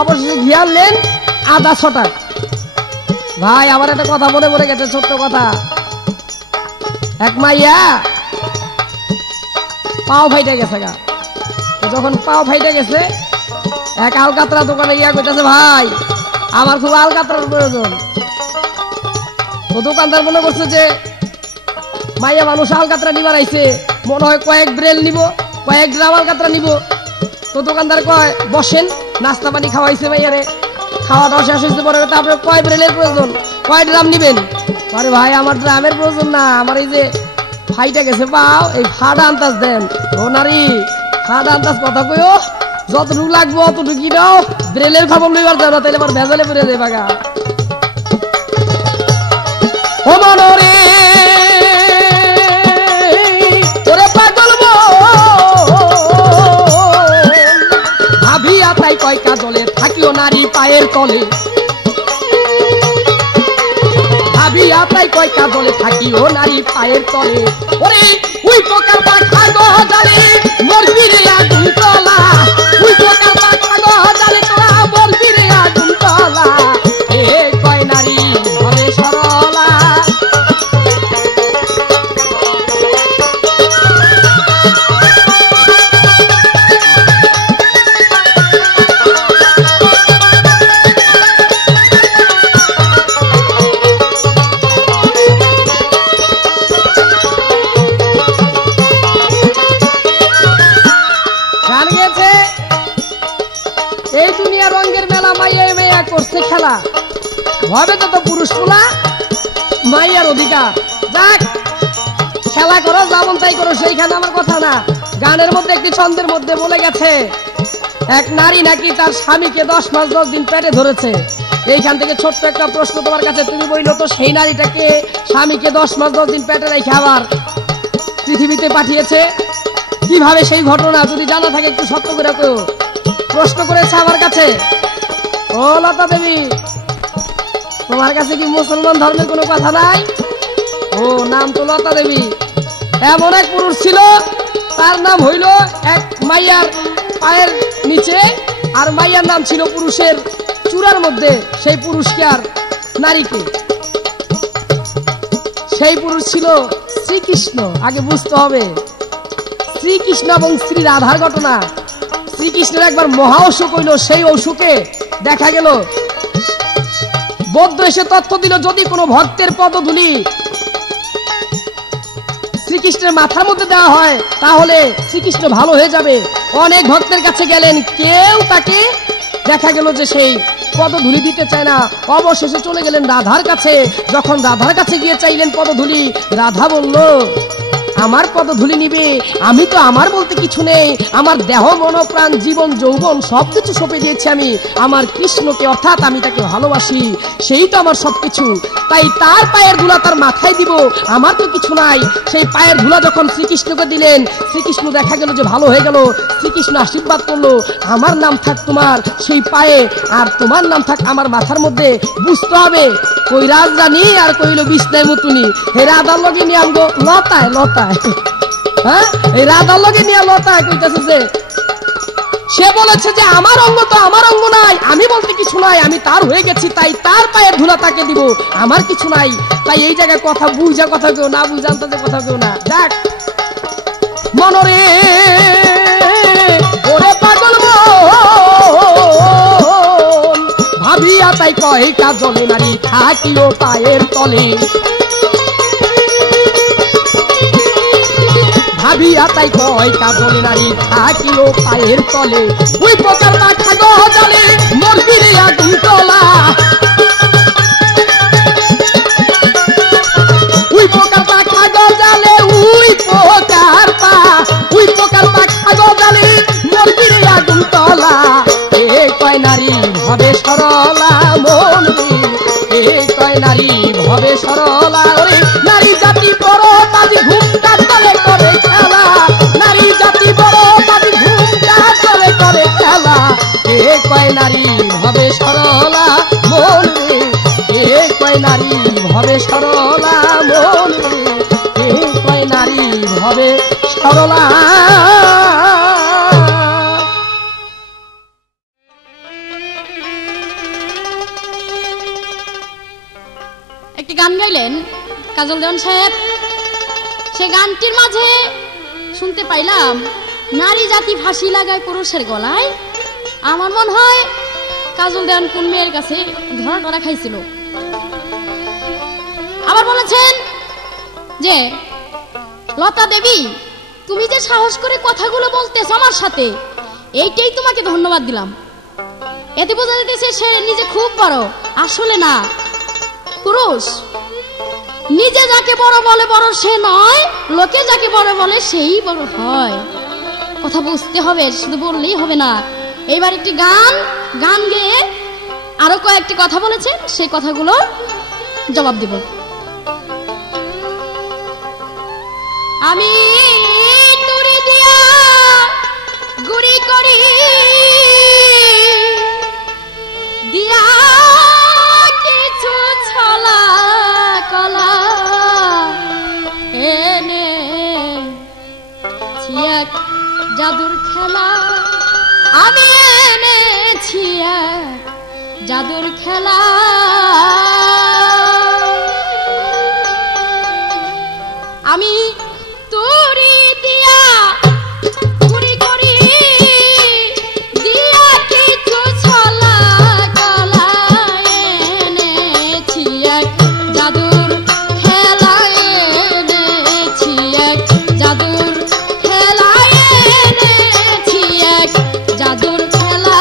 অবশেষে ঘি আনলেন আদা 6 টাকা। ভাই আমার একটা কথা মনে পড়ে গেছে, ছোট্ট কথা। এক মাইয়া পাও ফাইটে গেছে গা, যখন পাও ফাইটে গেছে এক আলকাতরা দোকানে গিয়া কইতেছে ভাই আমার খুব আলকাতরার প্রয়োজন। তো দোকানদার মনে করছে যে মাইয়া মানুষ আলকাতরা নিবার আইছে, মনে হয় কয়েক ব্রেল নিব, কয়েক গ্রাম আলকাতরা নিব। তো দোকানদার কয় বসেন, নাস্তা পানি খাওয়াইছে মাইয়ারে, খাওয়া দাওয়া শেষ হয়েছে। পরে আপনার কয় ব্রেলের প্রয়োজন, কয় ড্রাম নিবেন? আরে ভাই আমার ড্রামের প্রয়োজন না, আমার এই যে ফাইটা গেছে পাও, এই ফাড়া আন্দাজ দেন। ও নারী ফাড়া আন্দাজ কথা কইও, যতটুকু লাগবো অতটুকু দাও, ব্রেলের খবর লইবার যাও না, তাহলে আমার ভেজালে পড়ে যায় বাগা। ও মনরে ওরে পাগল ভাবিয়া তাই কয় কাজলে থাকিও নারী পায়ের তলে, ভাবিয়া তাই কয় কাজলে থাকিও নারী পায়ের তলে। ওরে উই পোকার পাখা গজালে মরবি রে আগুন তলা, উই পোকার পাখা গজালে তোরা মরবি রে আগুন তলা, এ কয় নারী হবে সরলা। এই দুনিয়া রঙের মেলা, মাইয়া মেয়া করছে খেলা, হবে তো পুরুষ পোলা মাইয়ার অধিকার। যাক খেলা করো যেমন তাই করো, সেইখানে আমার কথা না। গানের মধ্যে একটি ছন্দের মধ্যে বলে গেছে এক নারী নাকি তার স্বামীকে 10 মাস 10 দিন পেটে ধরেছে। এইখান থেকে ছোট্ট একটা প্রশ্ন তোমার কাছে, তুমি বললো তো সেই নারীটাকে স্বামীকে 10 মাস 10 দিন পেটে রেখে আবার পৃথিবীতে পাঠিয়েছে, কিভাবে সেই ঘটনা যদি জানা থাকে একটু সত্য করে কেউ প্রশ্ন করেছে আমার কাছে। ও লতা দেবী তোমার কাছে কি মুসলমান ধর্মের কোনো কথা নাই? ও নাম তো লতা দেবী, এমন এক পুরুষ ছিল, তার নাম হইল এক মাইয়ার পায়ের নিচে, আর মাইয়ার নাম ছিল পুরুষের চূড়ার মধ্যে। সেই পুরুষকে আর নারীকে, সেই পুরুষ ছিল শ্রীকৃষ্ণ। আগে বুঝতে হবে শ্রীকৃষ্ণ এবং শ্রী রাধার ঘটনা। শ্রীকৃষ্ণের একবার মহা অসুখ হইল, সেই অসুখে দেখা গেল বৌদ্ধ এসে তথ্য দিল, যদি কোনো ভক্তের পদধূলি শ্রীকৃষ্ণের মাথার মধ্যে দেওয়া হয় তাহলে শ্রীকৃষ্ণ ভালো হয়ে যাবে। অনেক ভক্তের কাছে গেলেন, কেউ তাকে দেখা গেল যে সেই পদধূলি দিতে চায় না। অবশেষে চলে গেলেন রাধার কাছে। যখন রাধার কাছে গিয়ে চাইলেন পদধূলি, রাধা বলল, আমার পদধূলি নিবে? আমি তো আমার বলতে কিছু নেই, আমার দেহ মন প্রাণ জীবন যৌবন সবকিছু সঁপে দিয়েছি আমি আমার কৃষ্ণকে, অর্থাৎ আমি তাকে ভালোবাসি, সেই তো আমার সবকিছু। তাই তার পায়ের ধুলা তার মাথায় দিব, আমার তো কিছু নাই। সেই পায়ের ধুলা যখন শ্রীকৃষ্ণকে দিলেন, শ্রীকৃষ্ণ দেখা গেল যে ভালো হয়ে গেল। শ্রীকৃষ্ণ আশীর্বাদ করলো, আমার নাম থাক তোমার সেই পায়ে, আর তোমার নাম থাক আমার মাথার মধ্যে। বুঝতে হবে কই রাজরানী আর কইল বিষ্ণায় মতুনি। হে রাধার লগে নিয়ে আমগো লতায় লতায়, হ্যাঁ এই রাধার লগে নিয়ে লতায় কইতেছে যে সে বলেছে যে আমার অঙ্গ তো আমার অঙ্গ নাই, আমি বলতে কিছু নাই, আমি তার হয়ে গেছি, তাই তার পায়ের ধুলা তাকে দিব, আমার কিছু নাই। তাই এই জায়গায় কথা বুঝা কথা কেউ না, বুঝান্ত কথা কেউ না। যাক মনরে ওরে পাগল ভাবিয়া তাই কয় কাজলে নারী থাকিও পায়ের তলে, ভাবিয়া তাই কয় কাজলে নারী থাকিও পায়ের তলে। ওই প্রকার পাখা গজালে মরবিরে আগুন তলা, ওই প্রকার পাখা গজালে ওই প্রকার পাখা গজালে মরবিরে আগুন তলা। এ কয় নারী ভবে সরলা মন, এ কয় নারী ভবে সরলা। ওরে নারী জাতি বড় তাজি ঘুমটা চলে করে খেলা, নারী জাতি বড় তাজি ঘুমটা চলে করে খেলা। এ কয় নারী ভবে সরলা মন, এ কয় নারী ভবে সরলা মন, এ কয় নারী ভবে সরলা। একটি গান গাইলেন কাজল দেওয়ান সাহেব। সে গানটির মাঝে শুনতে পাইলাম, নারী জাতি ফাঁসি লাগায় পুরুষের গলায়। আমার মনে হয় কাজল দেওয়ান কোন মেয়ের কাছে ধরা ধরা খাইছিল। আবার বলেছেন যে লতা দেবী, তুমি যে সাহস করে কথাগুলো বলতেছ আমার সাথে, এইটাই তোমাকে ধন্যবাদ দিলাম। এতে বোঝা যাইতেছে সে নিজে খুব বড়। আসলে না, পুরুষ নিজে যাকে বড় বলে বড় সে নয়, লোকে যাকে বড় বলে সেই বড় হয়। কথা বুঝতে হবে, শুধু বললেই হবে না। এইবার একটি গান গেয়ে আরো কয়েকটি কথা বলেছেন, সেই কথাগুলো জবাব দেব। আমি তুড়ি দিয়া গুড়ি করি দিয়া কিছু ছলা কলা এনে ছিয়াক জাদুর খেলা, আমি এনেছি জাদুর খেলা। আমি তুড়ি দিয়া গুড়ি করি দিয়া কিছু ছলা কলা এনেছি জাদুর খেলা, এনেছি জাদুর খেলা, এনেছি জাদুর খেলা।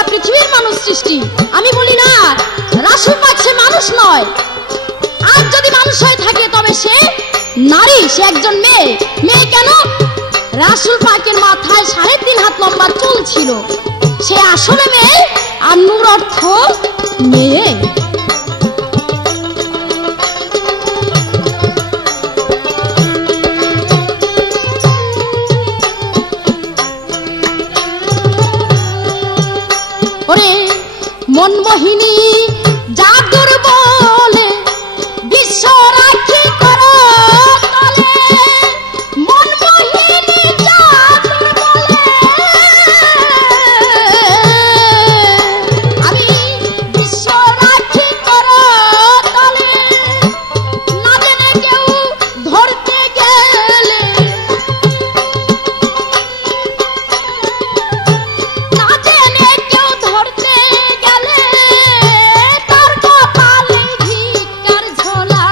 সারা পৃথিবীর মানুষ সৃষ্টি। আমি বলি না, রাসূল পাক সে মানুষ নয়, আর যদি মানুষ হয়ে থাকে তবে সে নারী, সে একজন মেয়ে। মেয়ে কেন? রাসূল পাকের মাথায় 3.5 হাত লম্বা চুল ছিল, সে আসলে মেয়ে। আর নূর অর্থ মেয়ে। ওরে মনমোহিনী জাদুর বলে বিশ্ব রাখি করো তলে, মনমোহিনী জাদুর বলে আমি বিশ্ব রাখি করো তলে, না জেনে কেউ ধরতে গেলে, না জেনে কেউ ধরতে গেলে তার কপালে ভিক্ষার ঝোলা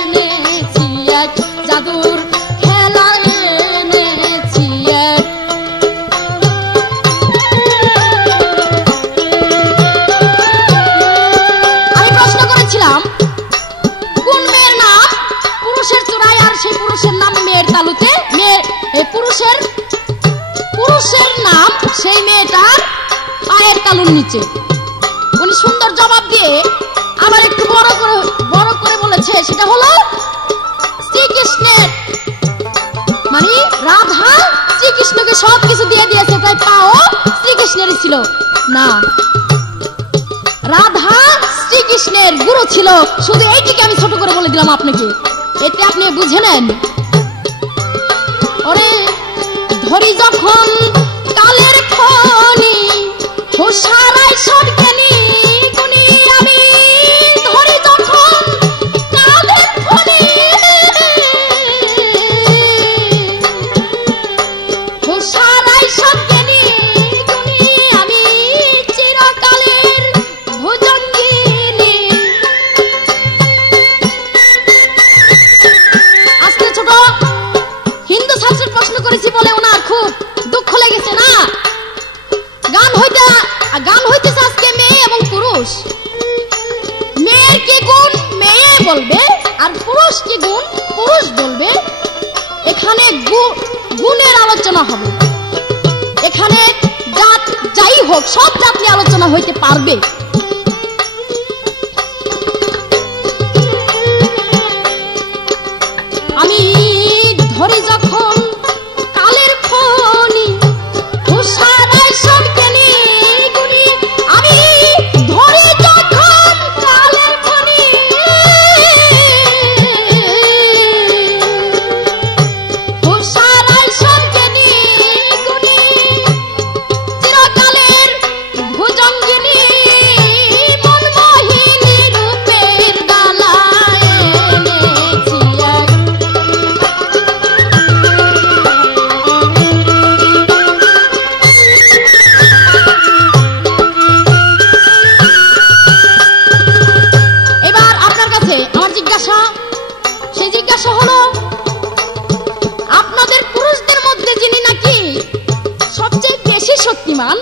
এনেছি এক, জাদুর খেলা এনেছি এক। আমি প্রশ্ন করেছিলাম কোন মেয়ের নাম পুরুষের চূড়ায় আর সেই পুরুষের নাম মেয়ের তালুতে, পুরুষের নাম সেই মেয়েটার পায়ের তালুর নিচে। উনি সুন্দর জবাব দিয়ে আবার একটু বড় করে বলেছে, সেটা হলো শ্রীকৃষ্ণের, মানে রাধা শ্রীকৃষ্ণকে সবকিছু দিয়ে দিয়েছে, তাই পাও শ্রীকৃষ্ণেরই ছিল না, রাধা শ্রীকৃষ্ণের গুরু ছিল। শুধু এইটিকে আমি ছোট করে বলে দিলাম আপনাকে, এতে আপনি বুঝে নেন। ওরে ধরি যখন কালের খনি হুঁশারাই সরকানি গুনি, আমি ধরি যখন কালের খনি হুঁশারাই সরকানি গুনি, আমি চিরকালের ভুজঙ্গিনী। আজকে ছোট হিন্দু ছাত্র প্রশ্ন করেছি বলে ওনার খুব দুঃখ লেগেছে না। গান হইতেছে আজকে মেয়ে এবং পুরুষ। মেয়ের কি গুণ মেয়ে বলবে, আর পুরুষ কি গুণ পুরুষ বলবে। এখানে গুণের আলোচনা হবে, এখানে জাত যাই হোক সব জাত নিয়ে আলোচনা হইতে পারবে। আমি ধরি যখন কালের খনি হুঁশারাই সরকানি গুনি, আমি ধরি যখন কালের খনি হুঁশারাই সরকানি গুনি, চিরকালের ভুজঙ্গিনী, মনমোহিনী রূপের গালায় এনেছি এক। এবার আপনার কাছে আমার জিজ্ঞাসা, সেই জিজ্ঞাসা হলো আপনাদের পুরুষদের মধ্যে যিনি নাকি সবচেয়ে বেশি শক্তিমান,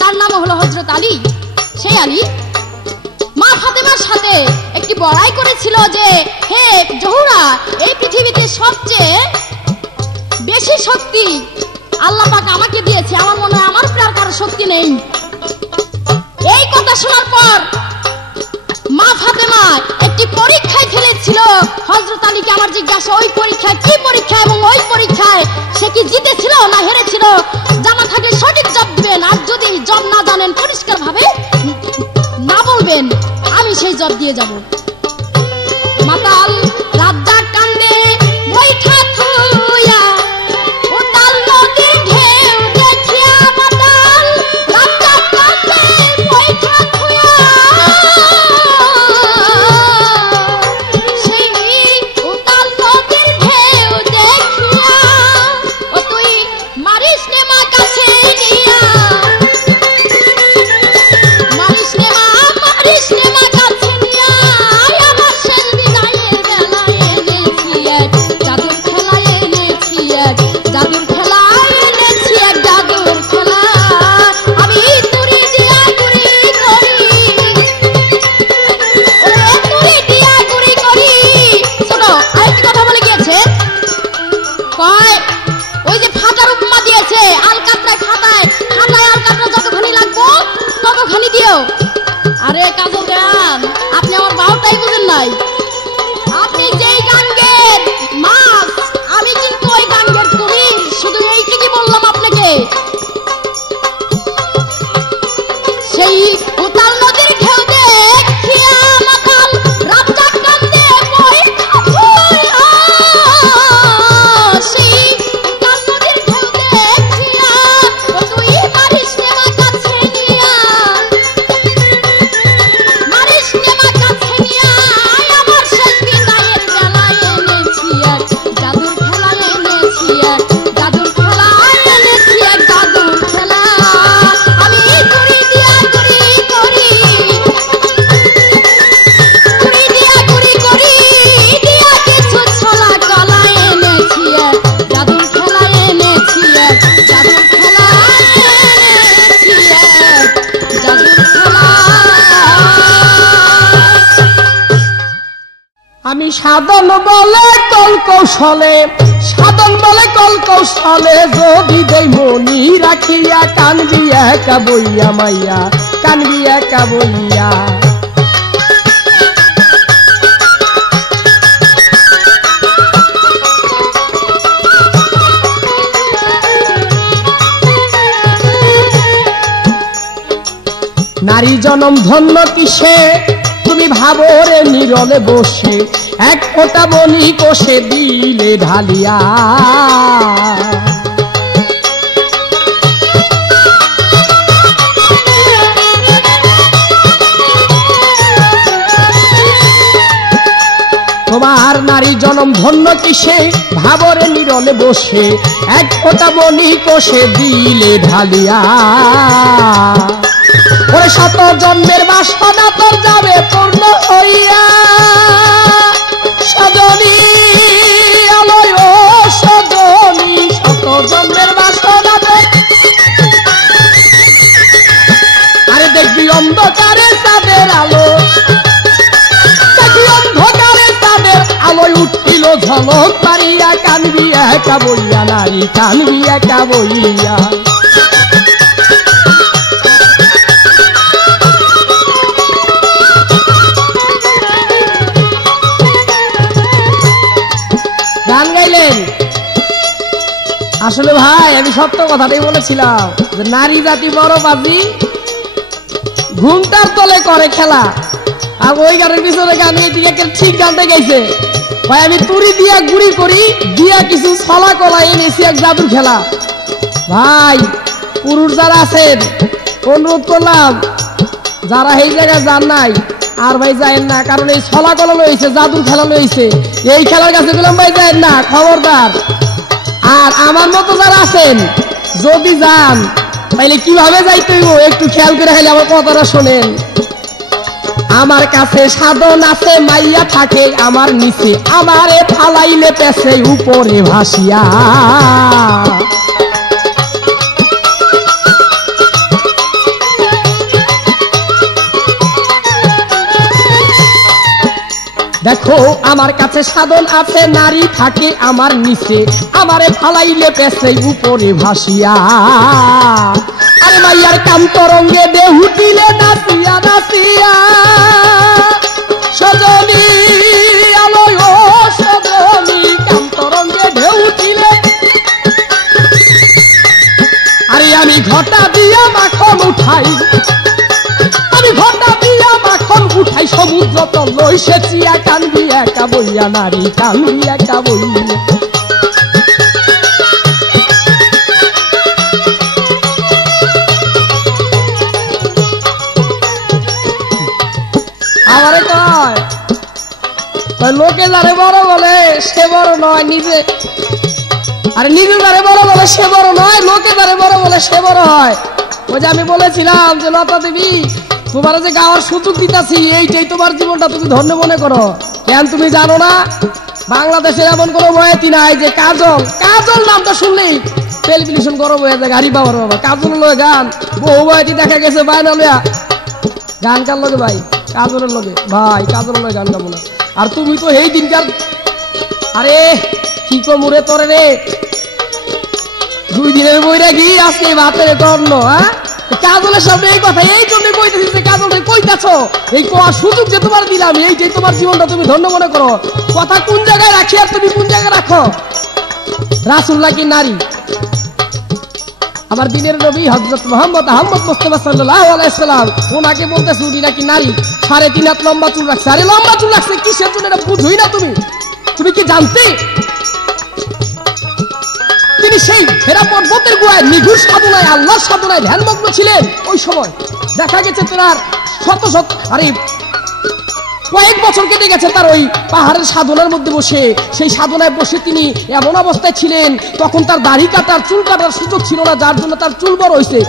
তার নাম হলো হযরত আলী। সেই আলী মা ফাতেমার সাথে একটি বড়াই করেছিল যে, হে জহুরা, এই পৃথিবীতে সবচেয়ে বেশি শক্তি আল্লাহ পাক আমাকে দিয়েছে, আমার মনে হয় আমার প্রায় কারো শক্তি নেই। এই কথা শোনার পর মা ফাতেমা একটি পরীক্ষায় ফেলেছিল হযরত আলীকে। আমার জিজ্ঞাসা, ওই পরীক্ষা কি পরীক্ষা এবং ওই পরীক্ষায় সে কি জিতেছিল না হেরেছিল? জানা থাকলে সঠিক জবাব দিবেন, আর যদি জবাব না জানেন পরিষ্কার ভাবে না বলবেন, আমি সেই জবাব দিয়ে যাব। মাতাল রাজ্জা কান্দে বৈঠা থুয়া, উতাল নদীর ঢেউ দেখিয়া, মাতাল রাজ্জা কান্দে বৈঠা থুয়া, সেই উতাল নদীর ঢেউ দেখিয়া, ও তুই মারিস নে মা কাছে নিয়া, মারিস নে মা কাছে নিয়া, হয় ওই যে ফাটার উপমা দিয়েছে, আলকাতরায় ফাটায় ফাটায় আলকাতরা যতখানি লাগবো ততখানি দিও। আরে কাজল গান, আপনি আমার বাউটাই বুঝেন নাই। আপনি যেই গাঙ্গের মাছ, আমি কিন্তু ওই গাঙ্গের কুমির। শুধু এইটুকুই বললাম আপনাকে। সেই উতাল নদীর ঢেউ দেখিয়া মাতাল রাজ্জাক কান্দে পয়সা, সেই উতাল নদীর ঢেউ দেখিয়া ও তুই মারিস নে মা কাছে নিয়া, মারিস নে মা কাছে নিয়া। আমার শেষ বিদায়ের বেলায় এনেছি এক জাদুর খেলা, এনেছি এক জাদুর খেলা, এনেছি এক জাদুর খেলা। আমি ঘুরি দিয়া ঘুরি করি, ঘুরি দিয়া ঘুরি করি দিয়া কিছু ছলা গলা, এনেছি এক জাদুর খেলা, এনেছি এক জাদুর খেলা, এনেছি এক জাদুর খেলা। আমি সাধন বলে কল কৌশলে, সাধন বলে কল কৌশলে, যদি দেই মনি রাখিয়া কানবি একা বইয়া মাইয়া, কানবি একা বইয়া। নারী জনম ধন্য কিসে তুমি ভাবো রে নীরলে বসে, এক ফোঁটা বনি কোষে দিলে ঢালিয়া। তোমার নারী জনম ধন্য কিসে ভাবো রে নীরলে বসে, এক ফোঁটা বনি কোষে দিলে ঢালিয়া। ওরে শত জন্মের বাসনা তোর যাবে পূর্ণ হইয়া, সজনী আলোয় ও সজনী, শত জন্মের বাসনা তোর। আরে দেখবি অন্ধকারে চাঁদের আলো, দেখবি অন্ধকারে চাঁদের আলোয় উঠিল ঝলক মারিয়া, কানবি একা বইয়া নারী, কানবি একা বইয়া। গান গাইলেন। আসলে ভাই আমি সত্য কথাটাই বলেছিলাম যে নারী জাতি বড় বাজি, ঘুমটার তলে করে খেলা। আর ওই গানের পিছনে গান এদিকে ঠিক গানটা গাইছে ভাই, আমি তুড়ি দিয়া গুড়ি করি দিয়া কিছু ছলা কলা এনেছি এক জাদুর খেলা। ভাই পুরুষ যারা আছেন অনুরোধ করলাম, যারা এই জায়গায় যান নাই আর ভাই যায়েন না, কারণ এই ছলা কলা লইছে, জাদুর খেলা লইছে, এই খেলার কাছে গেলাম ভাই যায়েন না, খবরদার। আর আমার মতো যারা আছেন যদি যান তাইলে কিভাবে যাইতে হইব একটু খেয়াল করে খাইলে আমার কথাটা শোনেন। আমার কাছে সাধন আছে, মাইয়া থাকে আমার নিচে, আমারে ফালাইলে পেছে উপরে ভাসিয়া। দেখো আমার কাছে সাধন আছে, নারী থাকে আমার নিচে, আমারে ফালাইলে পেছে উপরে ভাসিয়া। আরে মাইয়ার কাম তরঙ্গে দেহু দিলে নাচিয়া নাচিয়া, সজনী আলোয় ও সজনী, কাম তরঙ্গে ঢেউ দিলে। আরে আমি ঘটা দিয়া মাখন উঠাই, আমি ঘটা দিয়া মাখন উঠাই, সমুদ্র তল লইছে চিয়া, কানবি একা বইয়া নারী, কানবি একা বইয়া। আমারে কয় লোকে যারে বড় বলে সে বড় নয় নিজে, আরে নিজে যারে বড় বলে সে বড় নয়, লোকে যারে বড় বলে সে বড় হয়। ওই যে আমি বলেছিলাম যে লতা দেবী তোমার যে গাওয়ার সুযোগ দিতেছি, এইটাই তোমার জীবনটা তুমি ধন্য মনে করো। কেন তুমি জানো না বাংলাদেশে এমন কোন বয়াতি নাই যে কাজল, কাজল নামটা শুনলেই টেলিভিশন গরম হয়ে যায়, গাড়ি পাওয়ার বাবা কাজল লয়ে গান, বহু বয়াতি দেখা গেছে বায়না লইয়া গান। কার লগে ভাই? কাজলের লগে। ভাই কাজলের লগে গান গাবো না। আর তুমি তো এই দিনকার, আরে কি কমুরে তোরে রে, 2 দিনের বৈরাগী আজকে ভাতের কর্ণ। হ্যাঁ, কাজলের সামনে এই কথা এই জন্য কইতেছি যে কাজল কইতাছ, এই কোয়ার সুযোগ যে তোমার দিলাম, এই যে তোমার জীবনটা তুমি ধন্য মনে করো। কথা কোন জায়গায় রাখি আর তুমি কোন জায়গায় রাখো। রাসূলুল্লাহ কি নারী? আমার দিনের নবী হযরত মুহাম্মদ মুস্তাফা সাল্লাল্লাহু আলাইহি সাল্লাম ওনাকে বলতেছে উনি নাকি নারী। 3.5 হাত লম্বা চুল রাখছে। আরে লম্বা চুল রাখছে কিসের জন্য? এটা বুঝোই না তুমি। তুমি কি জানতে তিনি সেই হেরা পর্বতের গুহায় নিগুড় সাধনায় আল্লাহর সাধনায় ধ্যানমগ্ন ছিলেন? ওই সময় দেখা গেছে তার শত শত কয়েক বছর কেটে গেছে তার ওই পাহাড়ের সাধনার মধ্যে বসে। সেই সাধনায় বসে তিনি এমন অবস্থায় ছিলেন তখন তার দাড়ি কাটার চুল কাটার সুযোগ ছিল না, যার জন্য তার চুল বড় হয়েছে।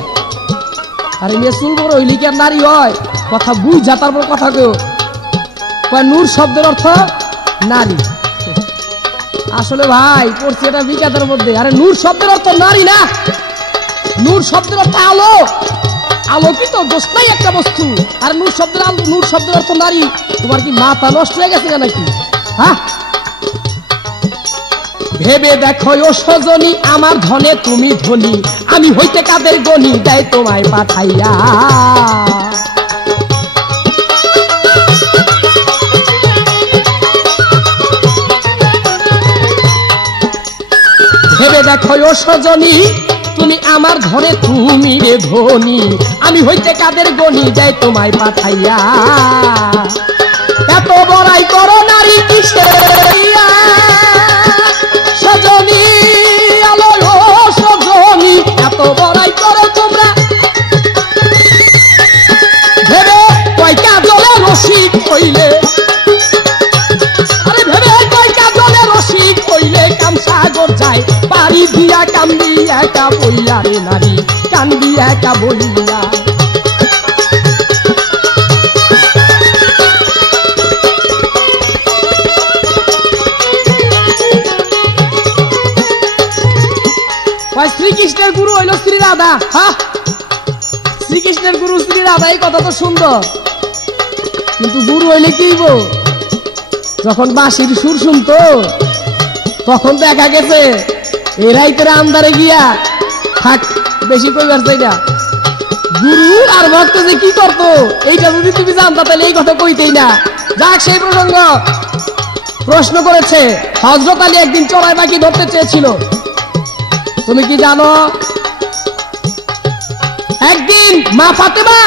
আরে মেয়ে চুল বড় হইলে কি আর নারী হয়? কথা বুঝা তারপর কথা কেউ কয় নূর শব্দের অর্থ নারী। আসলে ভাই পড়ছি এটা বিকাতের মধ্যে। আরে নূর শব্দের অর্থ নারী না, নূর শব্দের অর্থ আলো, আলোকিত দোষনাই একটা বস্তু। আর নূর শব্দের অর্থ নারী। তোমার কি মাথা নষ্ট হয়ে গেছে নাকি? হ্যাঁ, ভেবে দেখো ও সজনী আমার ধনে তুমি ধনী, আমি হইতে কাদের গনি দেয় তোমায় পাঠাইয়া। ভেবে দেখো ও সজনী তুমি আমার ধরে তুমি রে ধনী, আমি হইতে কাদের গনি দেয় তোমায় পাঠাইয়া। এত বড়াই করো নারী কিসেরিয়া সজনী আলো ও সজনী, এত বড়াই করো তোমরা। ভেবে কয়টা জলে রসিক হইলে, আরে ভেবে কয়টা জলে রসিক হইলে কামসাগর যায় পারি দিয়া কান্দি একা বইয়া রে নারী কান্দি একা বইয়া। শ্রীকৃষ্ণের গুরু হইল শ্রী রাধা। হ্যাঁ, শ্রীকৃষ্ণের গুরু শ্রী রাধা, এই কথা তো সুন্দর, কিন্তু গুরু হইলে কি হইব? যখন বাঁশির সুর শুনতো তখন দেখা গেছে এই রাইতের আন্দারে গিয়া থাক, বেশি কইবার চাই না। গুরু আর ভক্ত যে কি করতো এইটা যদি তুমি জানতা তাহলে এই কথা কইতেই না। যাক, সেই প্রসঙ্গ প্রশ্ন করেছে হযরত আলী একদিন চড়াই পাখি ধরতে চেয়েছিল। তুমি কি জানো একদিন মা ফাতেমা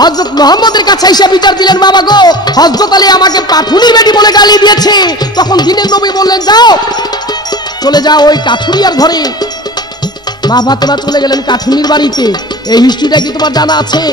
হযরত মুহাম্মদের কাছে এসে বিচার দিলেন, বাবা গো হযরত আলী আমাকে পাঠুনির বেটি বলে গালি দিয়েছে। তখন দিনের নবী বললেন যাও, চলে যাও ওই কাঠুরিয়ার ঘরে। মা ফাতেমা চলে গেলেন কাঠুনির বাড়িতে। এই হিস্ট্রিটা কি তোমার জানা আছে?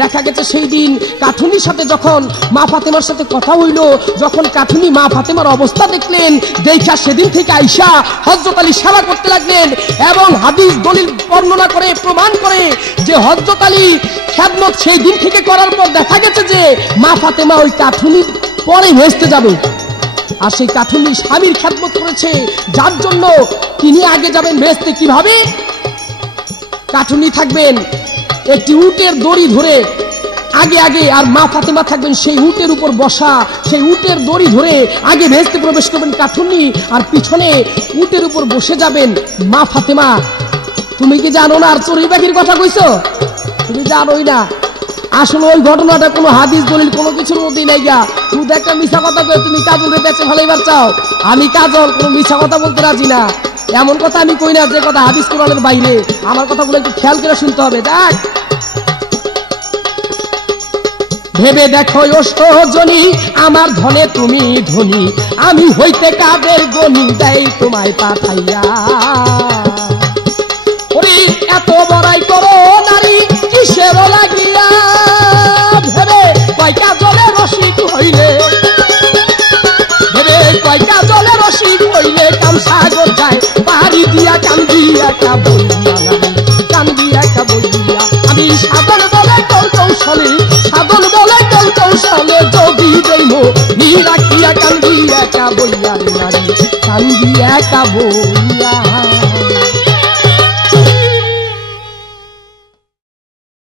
দেখা গেছে সেই দিন কাঠুনির সাথে যখন মা ফাতেমার সাথে কথা হইল, যখন কাঠুনি মা ফাতেমার অবস্থা দেখলেন, দেখা সেদিন থেকে আইসা হযরত আলী সেবা করতে লাগলেন এবং হাদিস দলিল বর্ণনা করে প্রমাণ করে যে হযরত আলী খেদমত সেই দিন থেকে করার পর দেখা গেছে যে মা ফাতেমা ওই কাঠুনির পরে ভেস্তে যাবে। আর সেই কাঠুনি স্বামীর খেদমত করেছে, যার জন্য তিনি আগে যাবেন ভেস্তে। কিভাবে? কাঠুনি থাকবেন একটি উটের দড়ি ধরে আগে আগে, আর মা ফাতেমা থাকবেন সেই উটের উপর বসা। সেই উটের দড়ি ধরে আগে ভেস্তে প্রবেশ করবেন কাঠুনি, আর পিছনে উটের উপর বসে যাবেন মা ফাতেমা। তুমি কি জানো না? আর চড়ুই পাখির কথা কইছো? তুমি জানোই না। আসলে ওই ঘটনাটা কোনো হাদিস দলিল কোনো কিছুর মধ্যেই নাই গা। শুধু একটা মিছা কথা কয়ে তুমি কাজলের বেঁচে ভালোইবার চাও। আমি কাজল কোনো মিছা কথা বলতে রাজি না। এমন কথা আমি কই না যে কথা হাদিস কোরআনের বাইরে। আমার কথাগুলো একটু খেয়াল করে শুনতে হবে। দেখ, ভেবে দেখো ও সজনী আমার ধনে তুমি ধনী, আমি হইতে কাদের গনি দেয় তোমায় পাঠাইয়া। ওরে এত বড়াই করো নারী কিসের লাগিয়া, ভেবে কয়টা জলে রসিক হইলে, ভেবে কয়টা জলে রসিক হইলে কামসাগর যায় পাহাড়ি দিয়া কান্দি একা বইয়া নারী কান্দি একা বইয়া। আমি সাধন বলে কল কৌশলে, সাধন বলে কল কৌশলে যোগী দেব নিরাখিয়া কান্দি একা বইয়া রে নারী কান্দি একা বইয়া।